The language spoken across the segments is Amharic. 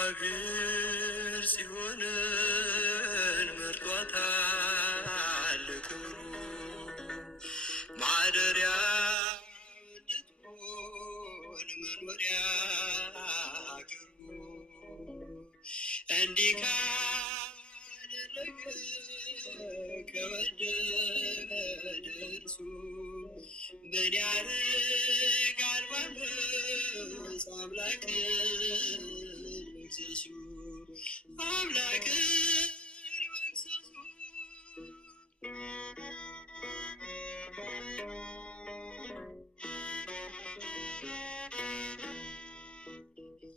እግዚአብሔር ጽዮንን መርጧታል ክብሩ ማደሪያ እንድትሆን መኖሪያ አገሩ እንዲህ ካደረገ ከወደደ እርሱ ምን ያደርጋል ባመፅ አምላክን መክሰሱ አምላክን መክሰሱ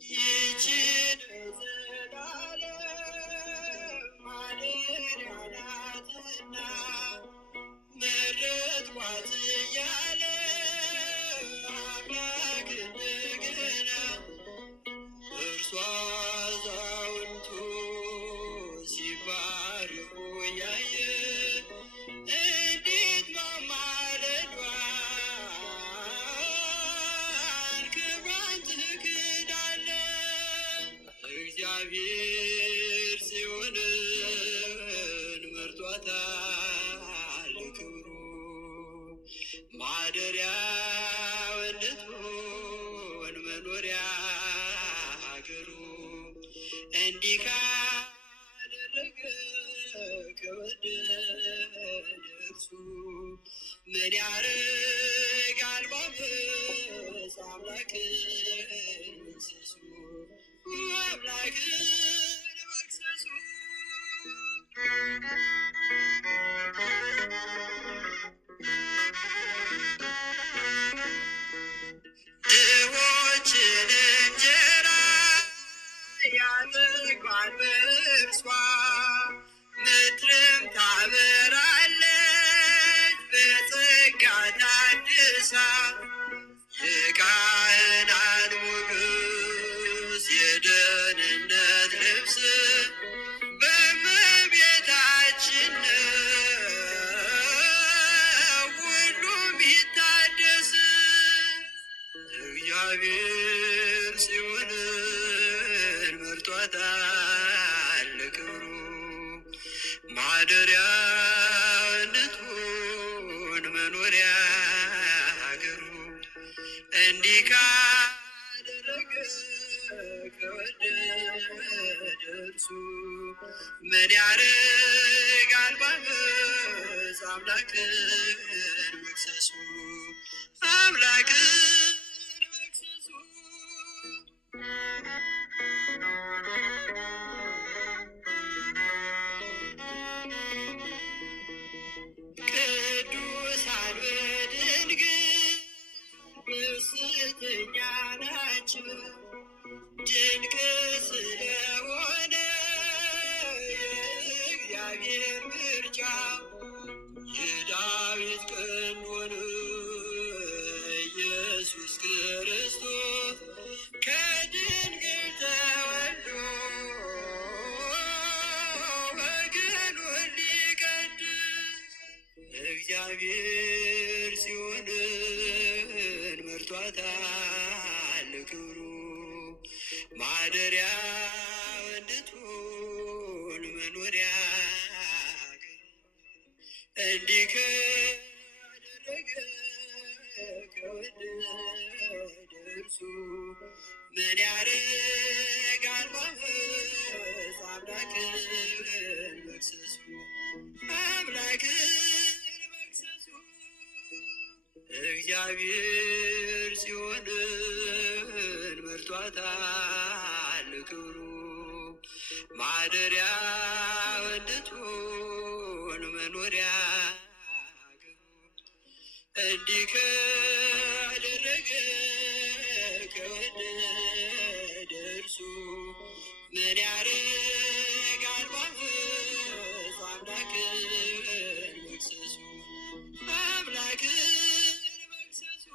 ይህችን ዘላለም ማደሪያ ናትና መረጥኳት እያለ አምላክ እንደገና እርሷ አዛውንቱ ሲባርኩ ያየ እንዴት ማማለዷን ክብሯን ትክዳለህ። እግዚአብሔር ጽዮንን መርጧታል ክብሩ ማደሪያው እንድትሆን መኖሪያ አገሩ እንዲህ ካደረገ ከወደደ እርሱ ምን ያደርጋል ባመፅ አምላክን መክሰሱ አምላክን መክሰሱ ድሆችን እንጀራ ያጠግባል በእርሷ ምድርም ታበራለች በጸጋ ታድሳ የካህናት ሞገስ የደህንነት ልብስ በእመቤታችን ነው ሁሉም ይታደስ። እግዚአብሔር ጽዮንን መርጧታል ክብሩ ማደሪያ እንድትሆን መኖሪያ አገሩ እንዲህ ካደረገ ከወደደ እርሱ ምን ያደርጋል ባመፅ አምላክን መክሰሱ አምላክን መክሰሱ ቅዱሳን በድንግል ደስተኛ ናቸው ድንቅ ስለሆነ የእግዚአብሔር ምርጫው የዳዊት ቀንድ ሆነ ኢየሱስ ክርስቶስ ከድንግል ተወልዶ ወገኑን ሊቀድስ እግዚአብሔር ጽዮንን መርጧታል ክብሩ ማደሪያ እንድትሆን መኖሪያ እንዲህ ካደረገ ከወደደ እርሱ ምን ያደርጋል ባመፅ አምላክን መክሰሱ አምላክን መክሰሱ እግዚአብሔር ጽዮንን መርጧታል ክብሩ ማደሪያ እንድትሆን መኖሪያ አገሩ እንዲህ ካደረገ ከወደደ እርሱ ምን ያደርጋል ባመፅ አምላክን መክሰሱ አምላክን መክሰሱ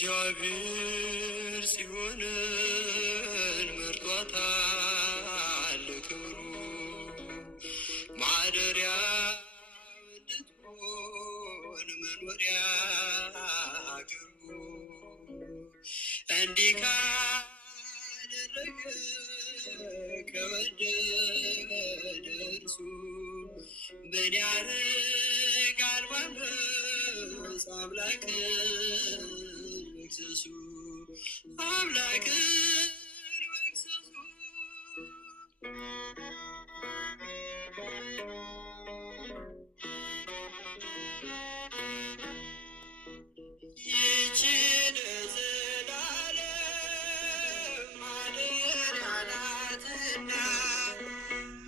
እግዚአብሔር ጽዮንን መርጧታል ለክብሩ ማደሪያ እንድትሆን መኖሪያ አገሩ እንዲህ ካደረገ ከወደደ እርሱ ምን ያደርጋል ባመፅ አምላክን መክሰሱ አምላክን መክሰሱ ይህችን ዘላለም ማደሪያ ናትና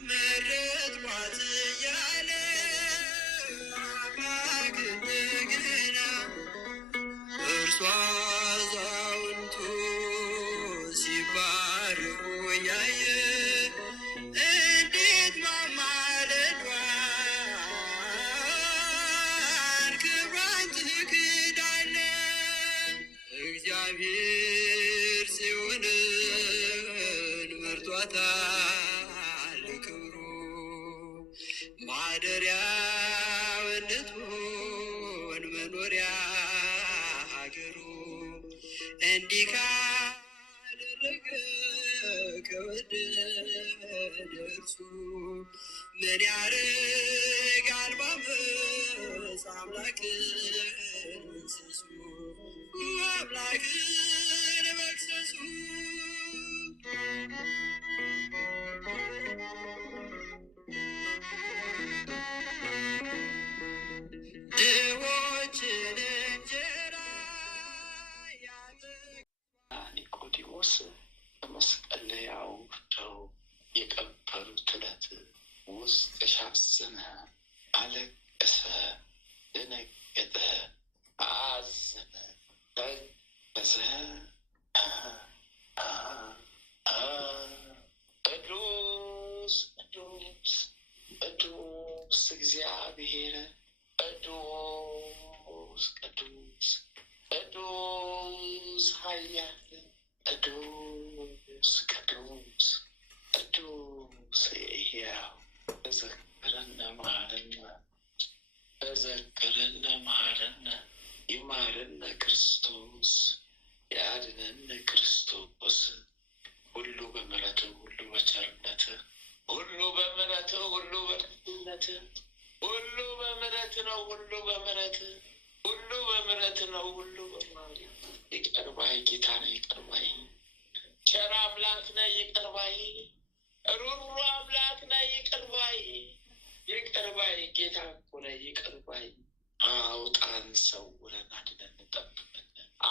መረጥኳት እያለ አምላክ እንደገና እርሷ አዛውንቱ ሲባርኩ ያየ እንዴት ማማለዷን ክብሯን ትክዳለች። እግዚአብሔር ጽዮንን መርጧታል ክብሩ ማደሪያው እንድትሆን መኖሪያ ሀገሩ እንዲህ ካደረገ ከወደደ እርሱ ምን ያደርጋል ባመፅ አምላክን መክሰሱ አምላክን መክሰሱ ድሆችን እንጀራ ኒቆዲሞስ በመስቀል ላይ አውርደው የቀበሩት ዕለት ውስጥ ሻዘነ፣ አለቀሰ፣ ደነገጠ፣ አዘነ፣ ተከዘ። ቅዱስ ቅዱስ ቅዱስ እግዚአብሔር ቅዱስ ቅዱስ ቅዱስ ኃያል ቅዱስ ቅዱስ ቅዱስ ሕያው ተዘከረነ መሐረነ ተዘከረነ መሐረነ ይማረነ ክርስቶስ ያድነነ ክርስቶስ ሁሉ በምሕረቱ ሁሉ በቸርነት ሁሉ በምሕረቱ ሁሉ በቸርነት ሁሉ በምሕረት ነው ሁሉ በምሕረት ሁሉ በምሕረት ነው ሁሉ በማርያም ይቅር ባይ ጌታ ነህ ይቅር ባይ ቸር አምላክ ነህ ይቅር ባይ ሩሩ አምላክ ነህ ይቅር ባይ ጌታ እኮ ነህ ይቅር ባይ አውጣን ሰውረን አድነን ጠብቀን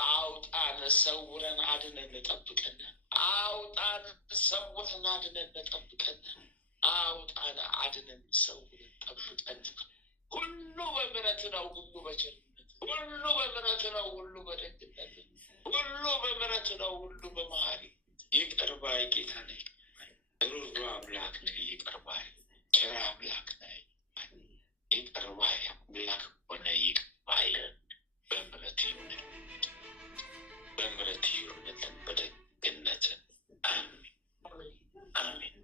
አውጣን ሰውረን አድነን ጠብቀን አውጣን ሰውረን አድነን ጠብቀን አውጣን አድነን ሰውረን ጠብቀን ሁሉ በምሕረት ነው ሁሉ በቸርነት ሁሉ በምሕረት ነው ሁሉ በደግነት ሁሉ በምሕረት ነው ሁሉ በመሐሪ ይቅር ባይ ጌታ ነህ ሩሩ አምላክ ነህ ይቅር ባይ ቸር አምላክ ነህ ይቅር ባይ አምላክ ሆነ ይቅር ባይ በምሕረት ይሁን በምሕረት ይሁንልን በደግነት አሜን አሜን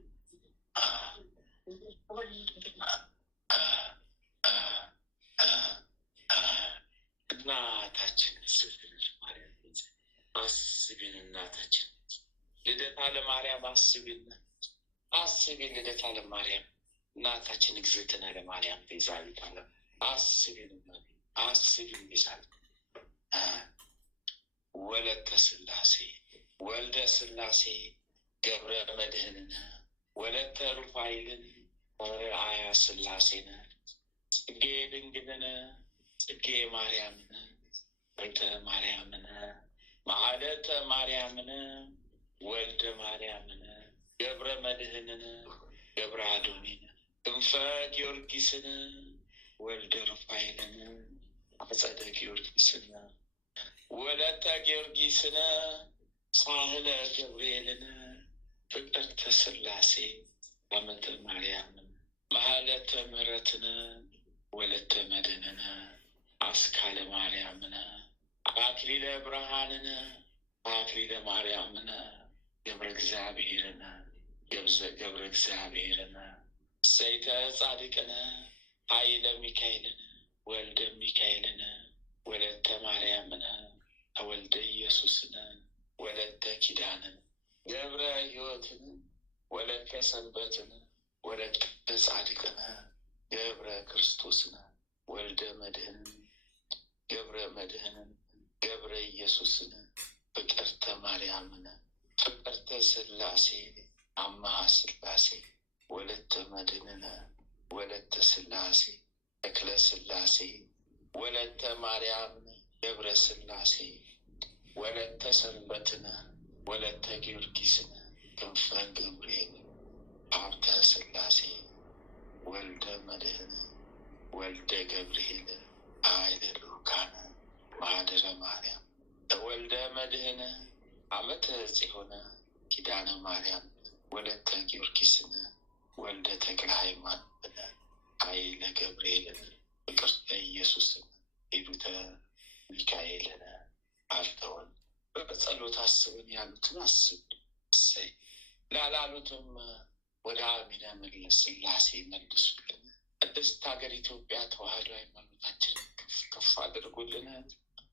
እናታችን አስቢን እናታችን ልደታ ለማርያም አስቢን ልደታ ለማርያም እናታችን እግዝእትነ ለማርያም ቤዛዊተ ዓለም አስቢን ቤዛዊተ ወለተ ሥላሴ ወልደ ሥላሴ ገብረ መድኅንነ ወለተ ሩፋኤልን አያ ሥላሴነ ጽጌ ድንግልነ ጽጌ ማርያምነ ቤተ ማርያምነ ማህደተ ማርያምነ ወልደ ማርያምነ ገብረ መድኅንነ ገብረ አዶኒነ ክንፈ ጊዮርጊስነ ወልደ ሩፋኤልነ አጸደ ጊዮርጊስነ ወለተ ጊዮርጊስነ ሳህለ ገብርኤልነ ፍቅርተ ሥላሴ አመተ ማርያምነ ማህለተ ምሕረትነ ወለተ መድኅንነ አስካለ ማርያምነ አክሊለ ብርሃንን አክሊለ ማርያምን ገብረ እግዚአብሔርን ገብረ እግዚአብሔርን ሰይተ ጻድቅን ኃይለ ሚካኤልን ወልደ ሚካኤልን ወለተ ማርያምን ወልደ ኢየሱስን ወለተ ኪዳንን ገብረ ሕይወትን ወለተ ሰንበትን ወለተ ጻድቅን ገብረ ክርስቶስን ወልደ መድህንን ገብረ መድህንን ገብረ ኢየሱስን ፍቅርተ ማርያምን ፍቅርተ ሥላሴ አምሃ ሥላሴ ወለተ መድህንን ወለተ ሥላሴ ተክለ ሥላሴ ወለተ ማርያምን ገብረ ሥላሴ ወለተ ሰንበትን ወለተ ጊዮርጊስን ክንፈ ገብርኤል ሀብተ ሥላሴ ወልደ መድህን ወልደ ገብርኤል ኃይለ ልኡካን ማህደረ ማርያም ወልደ መድህን ዓመተ ጽዮን ኪዳነ ማርያም ወለተ ጊዮርጊስን ወልደ ተክለ ሃይማኖትን ኃይለ ገብርኤልን ፍቅርተ ኢየሱስን ሄዱተ ሚካኤልን አልተወን በጸሎት አስብን ያሉትን አስብ እሰይ ላላሉትም ወደ አሚነ መለስ ሥላሴ መልሱልን። ቅድስት ሀገር ኢትዮጵያ ተዋህዶ ሃይማኖታችን ከፍ አድርጎልን።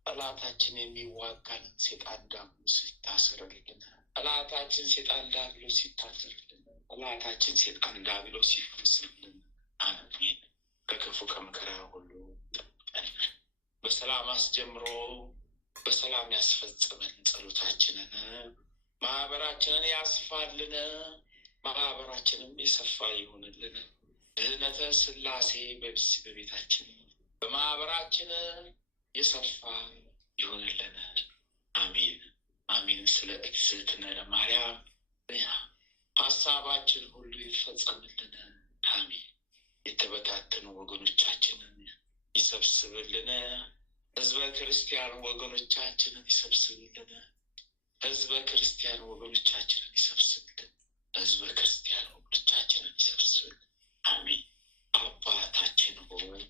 ጠላታችን የሚዋጋንን ሴጣን ዲያብሎስ ሲታሰርልን። ጠላታችን ሴጣን ዲያብሎስ ሲታሰርልን። ጠላታችን ሴጣን ዲያብሎስ ሲታሰርልን። አሜን። ከክፉ ከመከራ ሁሉ በሰላም አስጀምሮ በሰላም ያስፈጽመን። ጸሎታችንን ማህበራችንን ያስፋልን። ማህበራችንም የሰፋ ይሆንልን። ድህነተ ሥላሴ በቤታችን በማህበራችን የሰፋ ይሆንልን። አሜን አሜን። ስለ እግዝእትነ ማርያም ሀሳባችን ሁሉ ይፈጸምልን። አሜን። የተበታተኑ ወገኖቻችንን ይሰብስብልን። ህዝበ ክርስቲያን ወገኖቻችንን ይሰብስብልን። ህዝበ ክርስቲያን ወገኖቻችንን ይሰብስብልን። ህዝበ ክርስቲያን ወገኖቻችንን ይሰብስብልን። አሜን። አባታችን ሆይ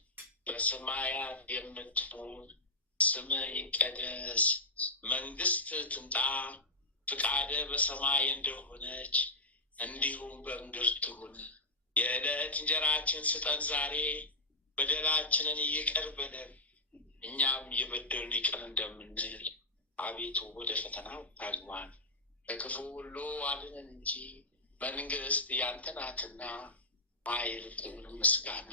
በሰማያት የምትኖር ስምህ ይቀደስ፣ መንግስት ትምጣ፣ ፍቃደ በሰማይ እንደሆነች እንዲሁም በምድር ትሁን። የዕለት እንጀራችን ስጠን ዛሬ፣ በደላችንን ይቅር በለን እኛም የበደሉንን ይቅር እንደምንል፣ አቤቱ ወደ ፈተና አታግባን ከክፉ ሁሉ አድነን እንጂ መንግስት ያንተ ናትና ኃይል፣ ክብር፣ ምስጋና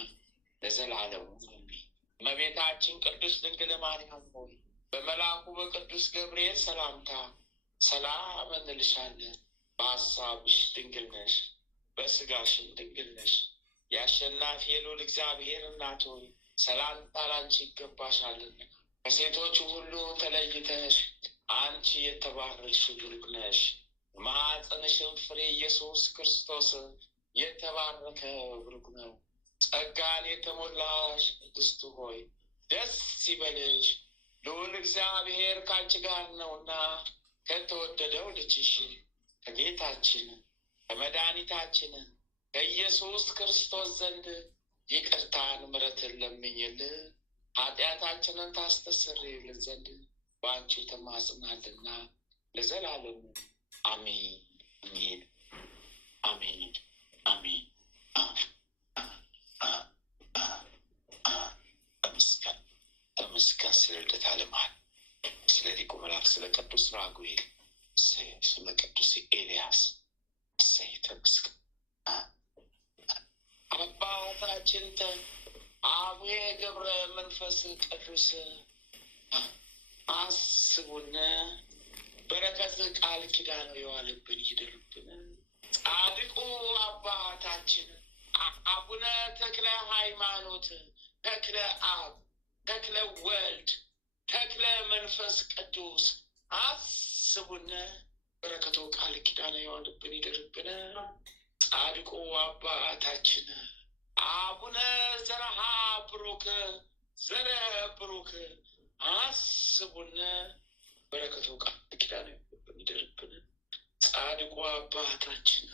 ለዘላለሙ አሜን። እመቤታችን ቅድስት ድንግል ማርያም ሆይ በመልአኩ በቅዱስ ገብርኤል ሰላምታ ሰላም እንልሻለን። በሀሳብሽ ድንግል ነሽ፣ በስጋሽም ድንግል ነሽ። የአሸናፊ የልዑል እግዚአብሔር እናት ሆይ ሰላምታ ላንቺ ይገባሻልና ከሴቶች ሁሉ ተለይተሽ አንቺ የተባረክሽ ቡሩክ ነሽ። ማኅፀንሽም ፍሬ ኢየሱስ ክርስቶስ የተባረከ ቡሩክ ነው። ጸጋን የተሞላሽ ቅድስት ሆይ ደስ ይበልሽ፣ ልዑል እግዚአብሔር ከአንቺ ጋር ነውና ከተወደደው ልጅሽ ከጌታችን ከመድኃኒታችን ከኢየሱስ ክርስቶስ ዘንድ ይቅርታን ምሕረትን ለምኝልን ኃጢአታችንን ታስተሰርይልን ዘንድ በአንቺ ተማጽናልና ለዘላለሙ አሜን አሜን አሜን አሜን። ተመስገን ስለ ልደታ ለመሃል፣ ስለ ሊቁ መልአክ፣ ስለ ቅዱስ ራጉኤል፣ ስለ ቅዱስ ኤልያስ እሰይ ተመስገን። አባታችን አቡነ ገብረ መንፈስ ቅዱስ አስቡን፣ በረከት ቃል ኪዳን የዋለብን ይደርብን። ጻድቁ አባታችን አቡነ ተክለ ሃይማኖት፣ ተክለ አብ፣ ተክለ ወልድ፣ ተክለ መንፈስ ቅዱስ አስቡን፣ በረከቶ ቃል ኪዳን የዋለብን ይደርብን። ጻድቁ አባታችን አቡነ ዘርሃ ብሩክ፣ ዘረ ብሩክ አስቡን፣ በረከቱ ቃል ኪዳን ይደርብን። ጻድቁ አባታችን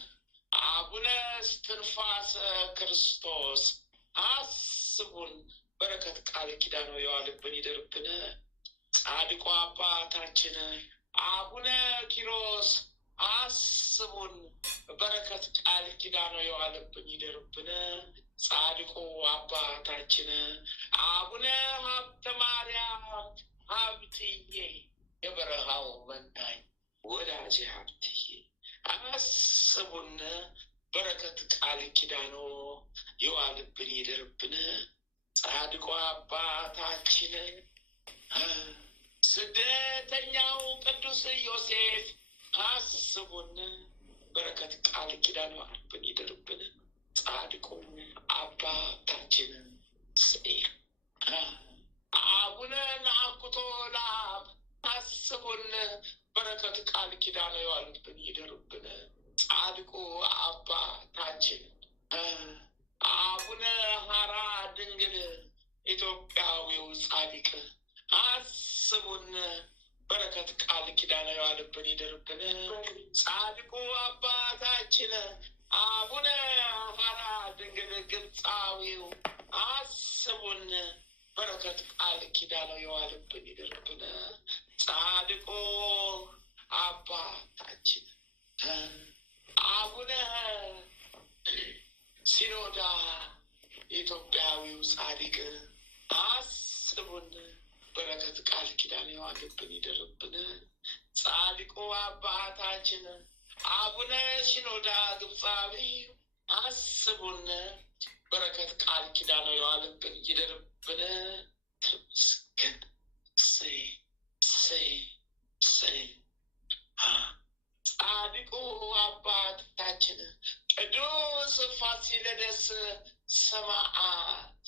አቡነ እስትንፋሰ ክርስቶስ አስቡን፣ በረከት ቃል ኪዳን የዋለብን ይደርብን። ጻድቁ አባታችን አቡነ ኪሮስ አስቡን። በረከት ቃል ኪዳኑ የዋለብን ይደርብን። ጻድቁ አባታችን አቡነ ሀብተ ማርያም ሀብትዬ የበረሃው መናኝ ወዳጅ ሀብትዬ አስቡን። በረከት ቃል ኪዳኑ የዋለብን ይደርብን። ጻድቁ አባታችን ስደተኛው ቅዱስ ዮሴፍ አስቡን። በረከት ቃል ኪዳኑ የዋለብን ይደርብን። ጻድቁ አባታችን አቡነ ናኩቶ ለአብ አስቡን። በረከት ቃል ኪዳኑ የዋለብን ይደርብን። ጻድቁ አባታችን አቡነ ሀራ ድንግል ኢትዮጵያዊው ጻድቅ አስቡን። በረከት ቃል ኪዳኑ የዋለብን ይደርብን። ጻድቁ አባታችን አቡነ ሀራ ድንግል ግብፃዊው አስቡን። በረከት ቃል ኪዳኑ የዋለብን ይደርብን። ጻድቁ አባታችን አቡነ ሲኖዳ ኢትዮጵያዊው ጻድቅ አስቡን። በረከት ቃል ኪዳኑ የዋለብን ይደርብን። ጻድቁ አባታችን አቡነ ሲኖዳ ግብፃዊ አስቡን። በረከት ቃል ኪዳኑ የዋለብን ይደርብን። ተመስገን። ጻድቁ አባታችን ቅዱስ ፋሲለደስ ሰማዕት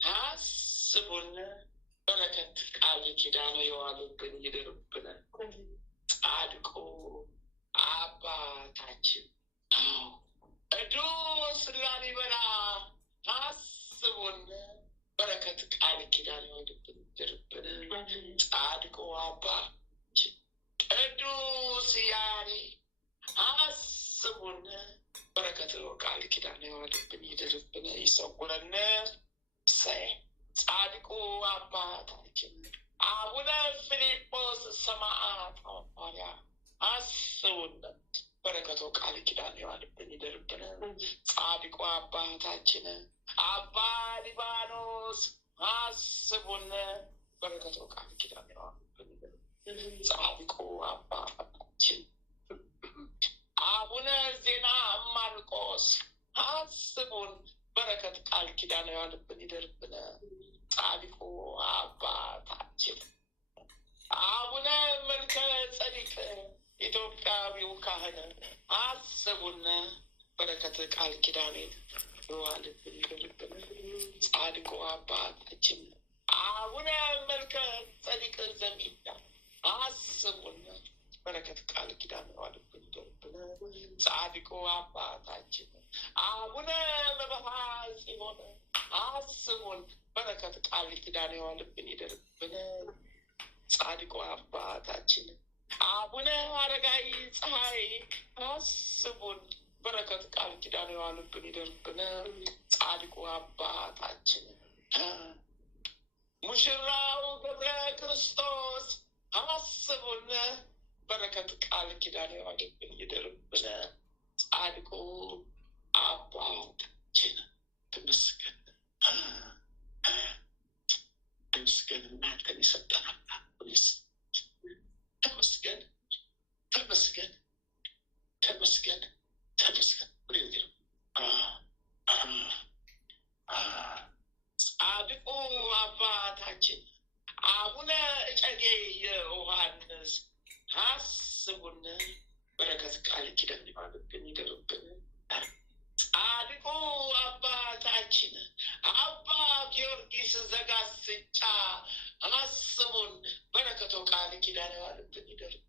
አስቡን። በረከት ቃል ኪዳኑ የዋለብን ይደርብን። ጻድቁ አባታችን ቅዱስ ላሊበላ አስቡን። በረከት ቃል ኪዳኑ የዋለብን ይደርብን። ጻድቁ አባታችን ቅዱስ ያሬድ አስቡን። በረከት ቃል ኪዳኑ የዋለብን ይደርብን። ይሰውረን። ጻድቁ አባታችን አቡነ ፊልጶስ ሰማዕት ሐዋርያ አስቡን። በረከቱ ቃል ኪዳኑ የዋለብን ይደርብን። ጻድቁ አባታችን አባ ሊባኖስ አስቡን። በረከቱ ቃል ኪዳኑ የዋለብን ይደርብን። ጻድቁ አባታችን አቡነ ዜና ማርቆስ አስቡን። በረከት ቃል ኪዳኑ የዋለብን ይደርብን። ጻድቁ አባታችን አቡነ መልከ ጸዲቅ ኢትዮጵያዊው ካህን አስቡን። በረከት ቃል ኪዳኑ የዋለብን ይደርብን። ጻድቁ አባታችን አቡነ መልከ ጸዲቅ ዘሚዳ አስቡን። በረከት ቃል ኪዳኑ የዋለብን ይደርብን። ጻድቁ አባታችን አቡነ መብርሃ ጽዮን አስቡን። በረከት ቃል ኪዳኑ የዋለብን ይደርብን። ጻድቁ አባታችን አቡነ አረጋዊ ፀሐይ አስቡን። በረከት ቃል ኪዳኑ የዋለብን ይደርብን። ጻድቁ አባታችን ሙሽራው ገብረ ክርስቶስ አስቡን። በረከት ቃል ኪዳኑ የዋለብን ይደርብን። ጻድቁ አባታችን ተመስገን። ተመስገን። እናንተን ይሰጠናል። ተመስገን፣ ተመስገን፣ ተመስገን፣ ተመስገን። ጻድቁ አባታችን አቡነ እጨጌ ዮሐንስ አስቡን። በረከት ቃል ኪዳኑ የዋለብን ይደርብን። ጻድቁ አባታችን አባ ጊዮርጊስ ዘጋስጫ አስቡን። በረከቱ ቃል ኪዳኑ የዋለብን ይደርብን።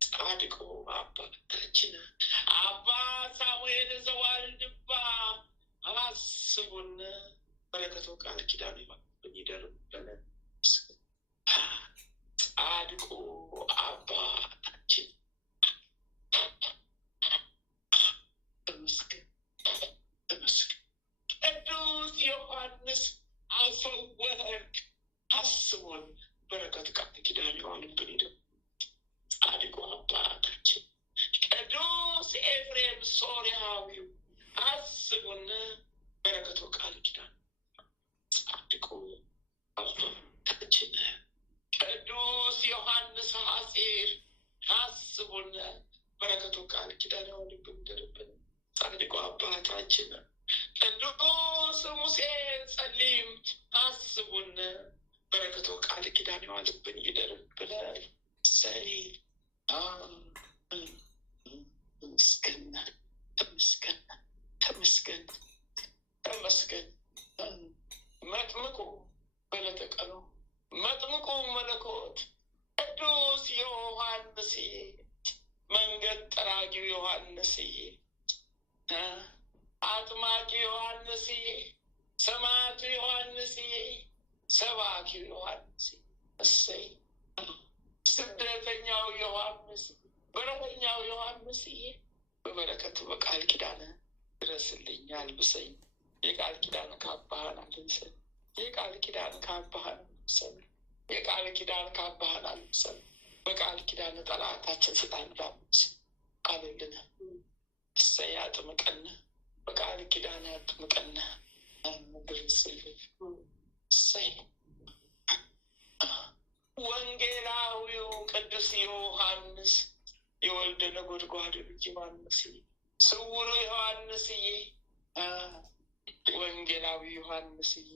ጻድቁ አባታችን አባ ሳሙኤል ዘዋልድባ አስቡን። በረከቱ ቃል ኪዳኑ የዋለብን ይደርብን። ጻድቁ አባታችን ተመስገን፣ ተመስገን። ቅዱስ ዮሐንስ አፈወርቅ አስቡን። በረከቱ በረከት ቃል ኪዳን የዋሉብን ይደር ጻድቁ አባታችን ቅዱስ ኤፍሬም ሶርያዊው አስቡን በረከቱ ቃል ኪዳን ጻድቁ አባታችን ቅዱስ ዮሐንስ ሐጺር አስቡን በረከቱ ቃል ኪዳን የዋሉብን ይደርብን ጻድቁ አባታችን ቅዱስ ሙሴ ጸሊም አስቡን በረከቱ ቃል ኪዳን የዋሉብን ይደርብን ሰይ ተመስገን ተመስገን ተመስገን ተመስገን መጥምቁ በለተቀኑ መጥምቁ መለኮት ቅዱስ ዮሐንስዬ መንገድ ጠራጊው ዮሐንስዬ አጥማቂ ዮሐንስዬ ሰማዕቱ ዮሐንስዬ ሰባኪው ዮሐንስዬ እሰይ ስደተኛው ዮሐንስ በረከተኛው ዮሐንስዬ በበረከቱ በቃል ኪዳን ድረስልኝ አልብሰኝ የቃል ኪዳን ካባህን አልብሰኝ የቃል ኪዳን ካባህን አልብሰኝ የቃል ኪዳን ካባህን አልብሰኝ በቃል ኪዳን ጠላታችን ስጣን ዳምስ አልልን እሰይ አጥምቀን በቃል ኪዳን አጥምቀን ድረስልኝ እሰይ ወንጌላዊው ቅዱስ ዮሐንስ የወልደ ነጎድጓድ ልጅ ዮሐንስዬ ስውሩ ዮሐንስዬ ወንጌላዊ ዮሐንስዬ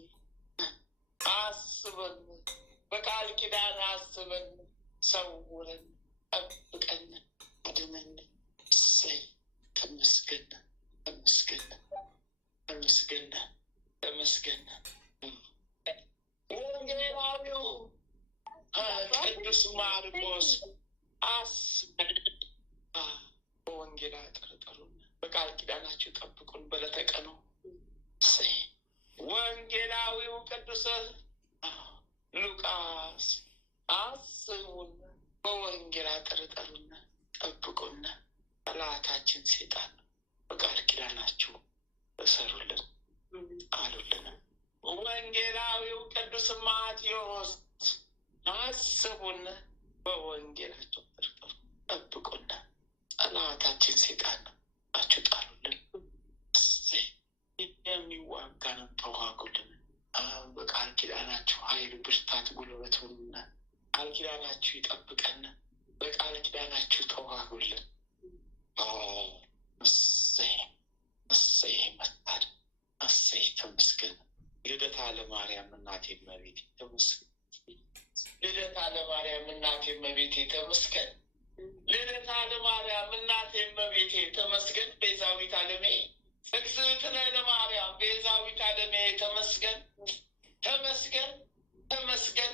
አስበን በቃል ኪዳን አስበን ሰውረን ጠብቀን አድነን እሰይ ተመስገን ተመስገን ተመስገን ተመስገን ወንጌላዊው ቅዱስ ማርቆስ አስበን በወንጌል አጠርጠሩን በቃል ኪዳናችሁ ጠብቁን በለተቀኑ ወንጌላዊው ቅዱስ ሉቃስ አስቡን በወንጌል አጠርጠሩን ጠብቁን ጠላታችን ሴጣን በቃል ኪዳናችሁ እሰሩልን አሉልን ወንጌላዊው ቅዱስ ማቴዎስ አስቡን በወንጌላችሁ አጠርጠሩ ጠብቁን ጠላታችን ሴጣን አችሁ ጣሉልን የሚዋጋንን ተዋጉልን በቃል ኪዳናችሁ ኃይል ብርታት ጉልበት ሆኑና ቃል ኪዳናችሁ ይጠብቀን በቃል ኪዳናችሁ ተዋጉልን እሰይ እሰይ መታድ እሰይ ተመስገን ልደታ ለማርያም እናቴ እመቤቴ ተመስገን ልደታ ለማርያም እናቴ እመቤቴ ተመስገን ልደታ ለማርያም እናቴ እመቤቴ ተመስገን ቤዛዊት ዓለሜ እግዝእትነ ለማርያም ቤዛዊት ዓለሜ ተመስገን ተመስገን ተመስገን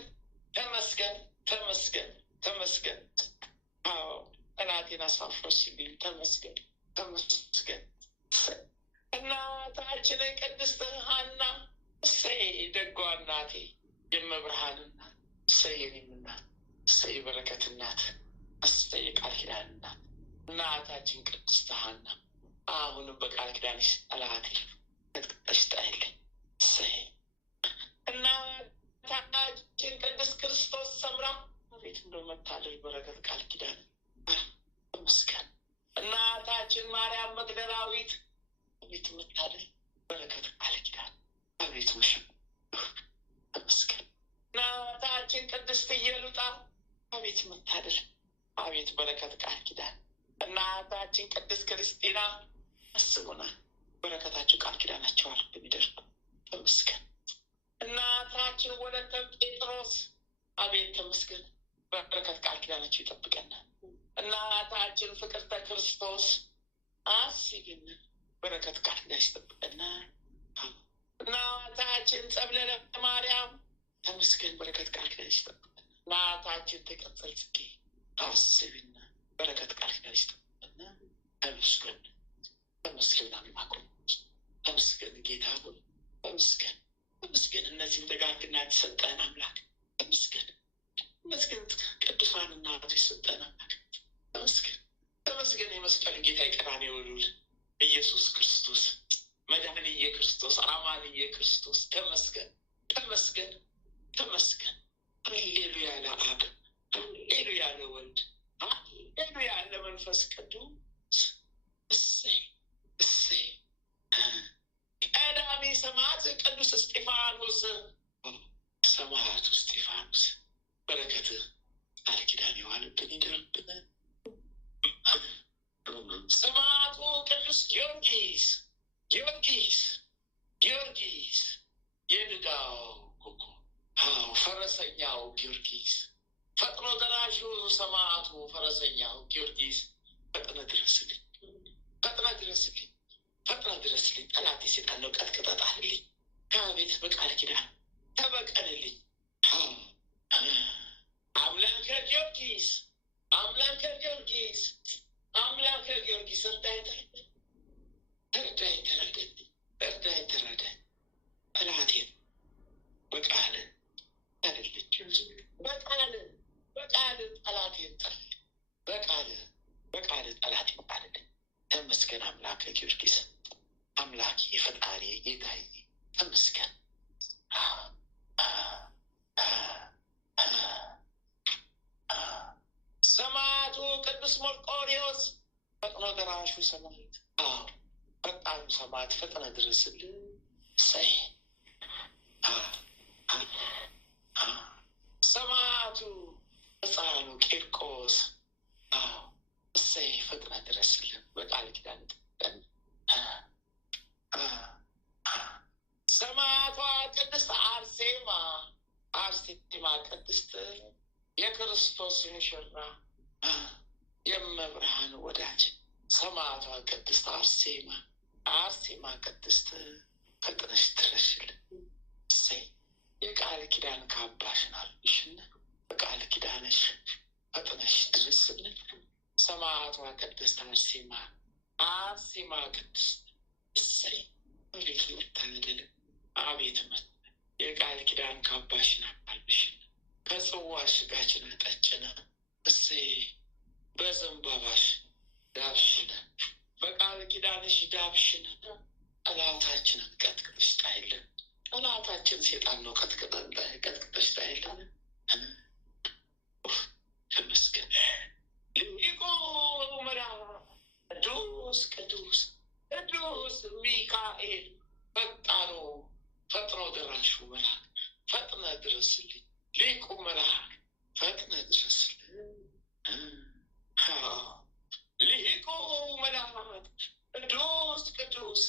ተመስገን ተመስገን ተመስገን አዎ እናቴን አሳፍረሽልኝ ተመስገን ተመስገን እናታችን ቅድስት ሐና እሰይ ደጓ እናቴ የመብርሃን እናት እሰይ የኔም እናት እሰይ በረከት እናት እሰይ የቃል ኪዳን እናት እናታችን ቅድስት ሐና አሁንም በቃል ኪዳንሽ ጠላቴ ነጥቀሽ ጣይልኝ እሰይ እናታችን ቅድስት ክርስቶስ ሰምራ ቤት እንደመታደር በረከት ቃል ኪዳን ተመስገን እናታችን ማርያም መግደላዊት ቤት መታደር በረከት ቃል ኪዳን አቤት ውሽም ተመስገን እናታችን ቅድስት ኢየሉጣ አቤት መታደር አቤት በረከት ቃል ኪዳን እናታችን ቅድስት ክርስቲና አስቡና በረከታችሁ ቃል ኪዳናቸው አልብን ይደርግ ተመስገን እናታችን ወለተ ጴጥሮስ አቤት ተመስገን በረከት ቃል ኪዳናቸው ይጠብቀናል እናታችን ፍቅርተ ክርስቶስ አስቢን በረከት ቃል ኪዳን ይጠብቀናል እናታችን ጸብለለ ማርያም ተመስገን በረከት ቃል ኪዳን ይጠብቀናል እናታችን ተቀጸል ጽጌ አስቢና በረከት ቃል ኪዳን ይጠብቀናል ተመስገን ተመስገን አምላክ ተመስገን ጌታ ሆይ ተመስገን ተመስገን እነዚህም ደጋግና የተሰጠን አምላክ ተመስገን ተመስገን ቅዱሳን እናቱ የሰጠን አምላክ ተመስገን ተመስገን የመስቀል ጌታ የቀራንዮ ልዑል ኢየሱስ ክርስቶስ መድኃኒየ ክርስቶስ አማንየ ክርስቶስ ተመስገን ተመስገን ተመስገን ሃሌሉያ ለአብ አለብን። ሰማዕቱ ቅዱስ ጊዮርጊስ ጊዮርጊስ የልዳው ኮከብ፣ ፈረሰኛው ጊዮርጊስ፣ ፈጥኖ ደራሹ ሰማዕቱ ፈረሰኛው ጊዮርጊስ ፈጥነህ ድረስልኝ፣ ጠላቴ ሰይጣን ነው ቀጥቅጠህ ጣልልኝ። ከቤት በቃል ኪዳን ተበቀልልኝ። አምላከ ጊዮርጊስ እርዳኝ፣ ተረዳኝ። ጠላቴን በቃል አድልኝ፣ በቃል ጠላቴን ጣል፣ በቃል ጠላቴን ጣልልኝ። ተመስገን አምላከ ጊዮርጊስ፣ አምላኬ ፈጣሪ ጌታዬ ተመስገን። ሰማዕቱ ቅዱስ መርቆሬዎስ ፈጥኖ ደራሹ ሰማዕት፣ ፈጣኑ ሰማዕት ፈጥነህ ድረስልን። ሰማዕቱ ሕፃኑ ቂርቆስ ፈጥነህ ድረስልን፣ በቃል ኪዳን ሰማዕቷ ቅድስት አርሴማ ቅድስት የክርስቶስ ሙሽራ የመብርሃን ወዳጅ ሰማዕቷ ቅድስት አርሴማ ቅድስት ፈጥነሽ ድረሽልን። የቃል ኪዳን ካባሽን አልብሽን፣ በቃል ኪዳንሽ ፈጥነሽ ድረስልን። ሰማዕቷ ቅድስት አርሴማ ቅድስት አቤት መታደል፣ አቤት የቃል ኪዳን ካባሽን አልብሽን፣ ከጽዋሽ ጋችን ጠጭነ በዘንባባሽ ዳብሽን፣ በቃል ኪዳንሽ ዳብሽን። ጠላታችንን ቀጥቅጠሽ ጣይልን፣ ጠላታችን ሴጣን ነው ቀጥቅጠሽ ጣይልን። ተመስገን ሊቁ ቅዱስ ሚካኤል ፈጥኖ ደራሹ መልአክ ፈጥነህ ድረስልኝ። ሊቁ መልአክ ፈጥነህ ድረስልን። ሊቁ መልአክ ቅዱስ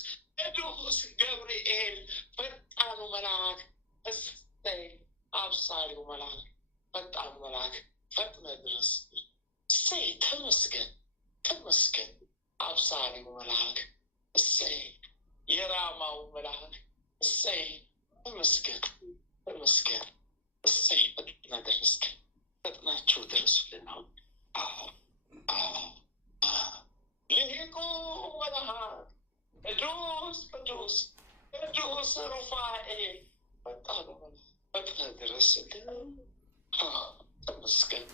ገብርኤል ፈጣኑ መልአክ አብሳሪው መልአክ ፈጣኑ መልአክ ፈጥነህ ድረስልን። ተመስገን አብሳሪው መልአክ የራማው መልአክ ተመስገን ፈጥነህ ድረስልን። ፈጥናችሁ ድረሱልን። ሊቁ መልአክ ቅዱስ ሩፋኤል ፈጣኑ መልአክ ፈጥነህ ድረስልን። ተመስገን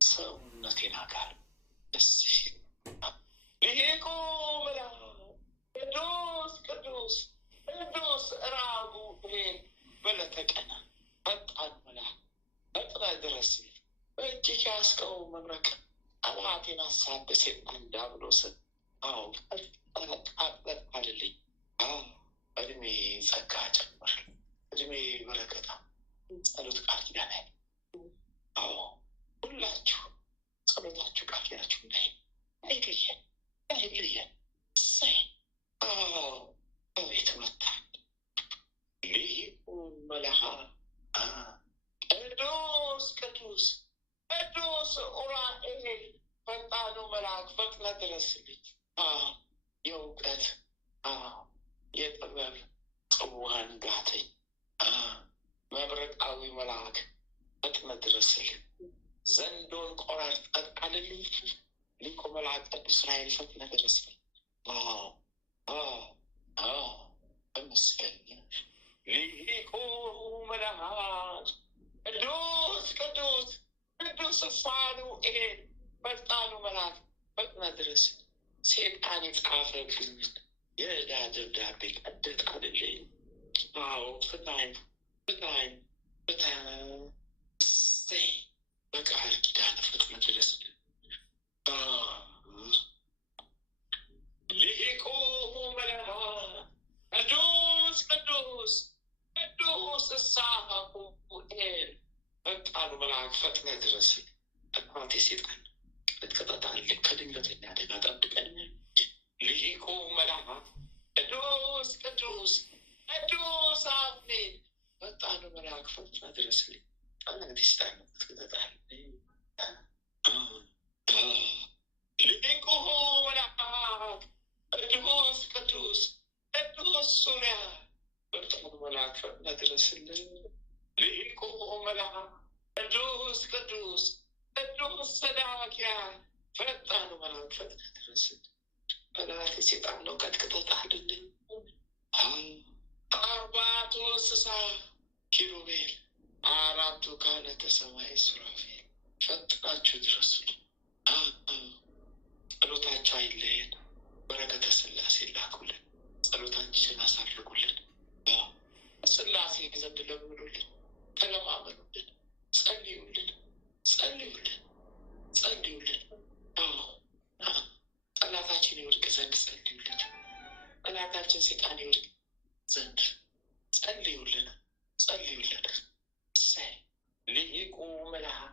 ሰውነቴን አካል ደስ ሲል ሊቁ መልአክ ቅዱስ ራጉኤል በለተቀና ፈጣኑ መልአክ ፈጥነህ ድረስልን። በእጅህ ያዝከው መብረቅ ጠላቴን አሳድድ፣ ሰይጣን ዲያብሎስን አጥለቅልኝ። እድሜ ጸጋ ጨምር፣ እድሜ በረከታ ጸሎት ቃል ኪዳን ሁላችሁ ጸሎታችሁ ቃል ኪዳናችሁ አይለየን። አቤት መታ ሊቁ መልአክ ቅዱስ ኡራኤል ፈጣኑ መልአክ ፈጥነህ ድረስልኝ። የእውቀት የጥበብ ጽዋን ጋተኝ መብረቃዊ መልአክ ፈጥነህ ድረስልን። ዘንዶን ቆራርጠህ ጣልልኝ። ሊቁ መልአክ ቅዱስ ኡራኤል ፈጥነህ ድረስልኝ። ተመስገን ሊቁ መልአክ ቅዱስ ፋኑኤል ፈጣኑ መልአክ ፈጥነህ ድረስልኝ። ሰይጣን የጻፈብኝን የዕዳ ደብዳቤ ቀደህ ጣልልኝ። ፍታኝ በቃል ኪዳን ፈጥነህ ድረስልን። ሊቁ መልአክ ቅዱስ ሳሙኤል ፈጣኑ መልአክ ፈጥነህ ድረስ። ጠላቴ ሰይጣን ቅጥቀጣል ከድንገተኛ አደጋ ጠብቀን። ልሂቁ መልአክ ቅዱስ ቅዱስ ቅዱስ አሜን። ፈጣኑ መልአክ ፈጥነህ ድረስልኝ። ጠላቴ ሰይጣን ቅጥቀጣል። ልሂቁ መልአክ ቅዱስ ቅዱስ ቅዱስ ሱሪያ ፈጣኑ መልአክ ፈጥነህ ድረስልኝ። ልሂቁ መልአክ ቅዱስ ቅዱስ ቅዱስ ሰዳክያ ፈጣኑ መልአክ ፈጥነህ ድረስልኝ። ጠላቴ ሰይጣን ነው ቀጥቅጠህ ጣልልኝ። አርባቱ እንስሳ ኪሩቤል፣ አራቱ ካህናተ ሰማይ ሱራፌል ፈጥናችሁ ድረሱልኝ። ጸሎታቸው አይለየን። በረከተ ሥላሴ ላኩልን። ጸሎታችን አሳርጉልን። ሥላሴ ዘንድ ለምኑልን፣ ተለማመኑልን፣ ጸልዩልን፣ ጸልዩልን፣ ጸልዩልን። ጠላታችን ይወድቅ ዘንድ ጸልዩልን። ጠላታችን ሰይጣን ይወድቅ ዘንድ ጸልዩልን፣ ጸልዩልን። እሰይ ልሂቁ መልአክ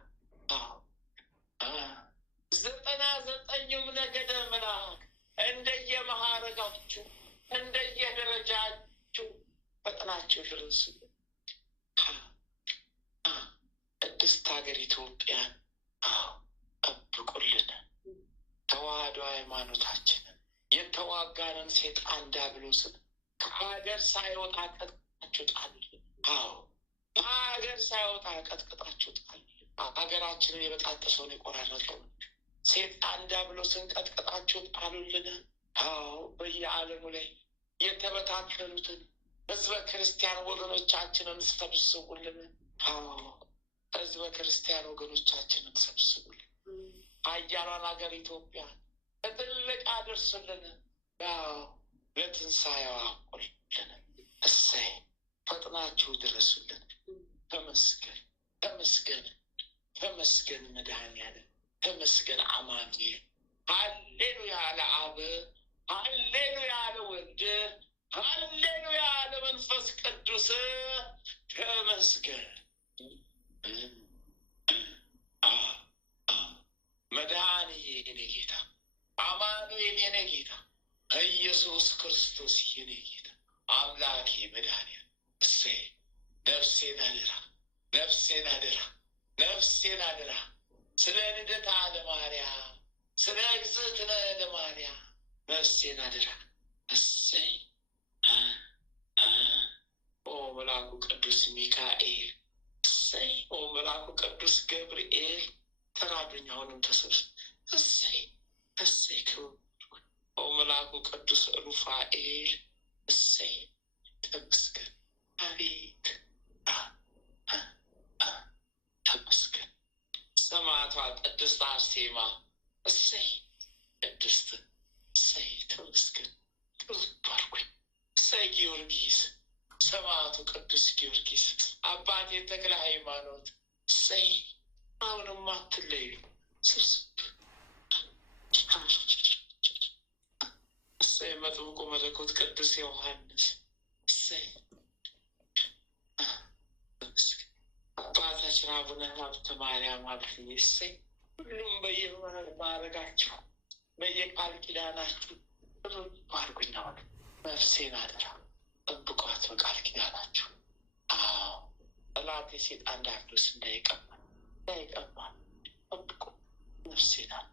99ኙም ነገደ መልአክ እንደየማዕረጋችሁ እንደየደረጃችሁ ፈጥናችሁ ድረሱ። ቅድስት ሀገር ኢትዮጵያን ጠብቁልን። ተዋህዶ ሃይማኖታችንን የተዋጋንን ሰይጣን ዲያብሎስን ከሀገር ሳይወጣ ቀጥቅጣችሁ ጣሉልን። ከሀገር ሳይወጣ ቀጥቅጣችሁ ጣሉልን። ሀገራችንን የበጣጠሰውን የቆራረጠውን ሰይጣን ዲያብሎስን ቀጥቅጣችሁ ጣሉልን። በየዓለሙ ላይ የተበታተኑትን ህዝበ ክርስቲያን ወገኖቻችንን ሰብስቡልን። ህዝበ ክርስቲያን ወገኖቻችንን ሰብስቡልን። ኃያሏን ሀገር ኢትዮጵያ ለትልቅ አድርስልን። ለትንሣኤዋ አቁልን። እሰይ ፈጥናችሁ ድረሱልን። ተመስገን ተመስገን ተመስገን መድኃኒዓለም ተመስገን አማኑኤል። ሃሌሉያ ለአብ፣ ሃሌሉያ ለወልድ፣ ሃሌሉያ ለመንፈስ ቅዱስ። ተመስገን መድኃኒዬ የኔ ጌታ፣ አማኑኤል የኔ ጌታ፣ ኢየሱስ ክርስቶስ የኔ ጌታ፣ አምላኬ መድኃኒዓለም። እሰይ ነፍሴን አደራ፣ ነፍሴን አደራ፣ ነፍሴን አደራ ስለ ልደታ ለማርያም ስለ እግዝእትነ ለማርያም ነፍሴን አደራ። እሰይ ኦ መልአኩ ቅዱስ ሚካኤል፣ እሰይ ኦ መልአኩ ቅዱስ ገብርኤል ተራዱኝ። አሁንም ተሰብስብ። እሰይ እሰይ ክብር ኦ መልአኩ ቅዱስ ሩፋኤል፣ እሰይ ተመስገን። አቤት ተመስገን። ሰማዕቷ ቅድስት አርሴማ፣ እሰይ ቅድስት፣ እሰይ ተመስገን። ባርኩኝ። እሰይ ጊዮርጊስ፣ ሰማዕቱ ቅዱስ ጊዮርጊስ፣ አባቴ ተክለ ሃይማኖት፣ እሰይ አሁንም አትለዩ። ስብስብ እሰይ መጥምቁ መለኮት ቅዱስ ዮሐንስ፣ እሰይ አባታችን አቡነ ሀብተ ማርያም አብዬ፣ እሰይ ሁሉም በየማዕረጋችሁ በየቃል ኪዳናችሁ ባርኩኝ። አሁን ነፍሴን አደራ ጠብቋት በቃል ኪዳናችሁ። ጠላቴ ሰይጣን ዲያብሎስ እንዳይቀማል ጠብቁ ነፍሴን አደራ።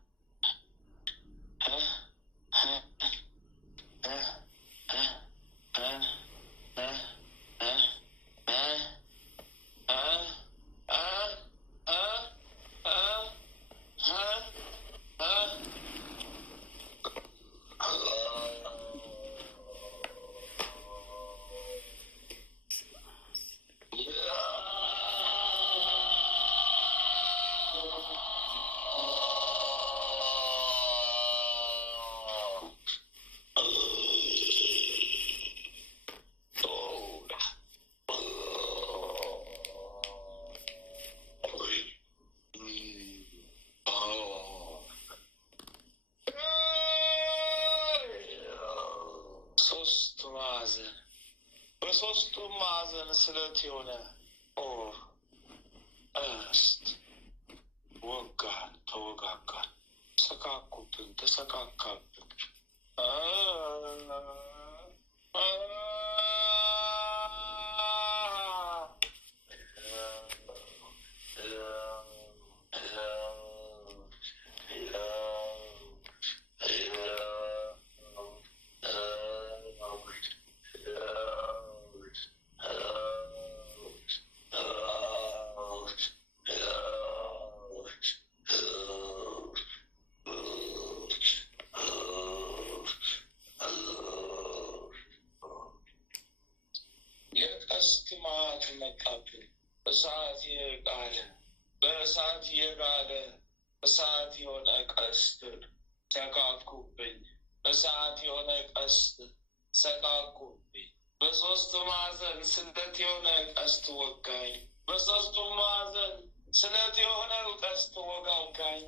በሶስቱም ማዕዘን ስለት የሆነ ቀስት ወጋን፣ ተወጋጋን፣ ሰካኩብን፣ ተሰካካብን። የቀስት ማዕት መጣብን። እሳት የጋለ በእሳት የጋለ እሳት የሆነ ቀስት ሰካኩብኝ። እሳት የሆነ ቀስት ሰካኩብኝ። በሶስቱ ማዕዘን ስለት የሆነ ቀስት ወጋኝ። በሶስቱ ማዕዘን ስለት የሆነው ቀስት ወጋጋኝ።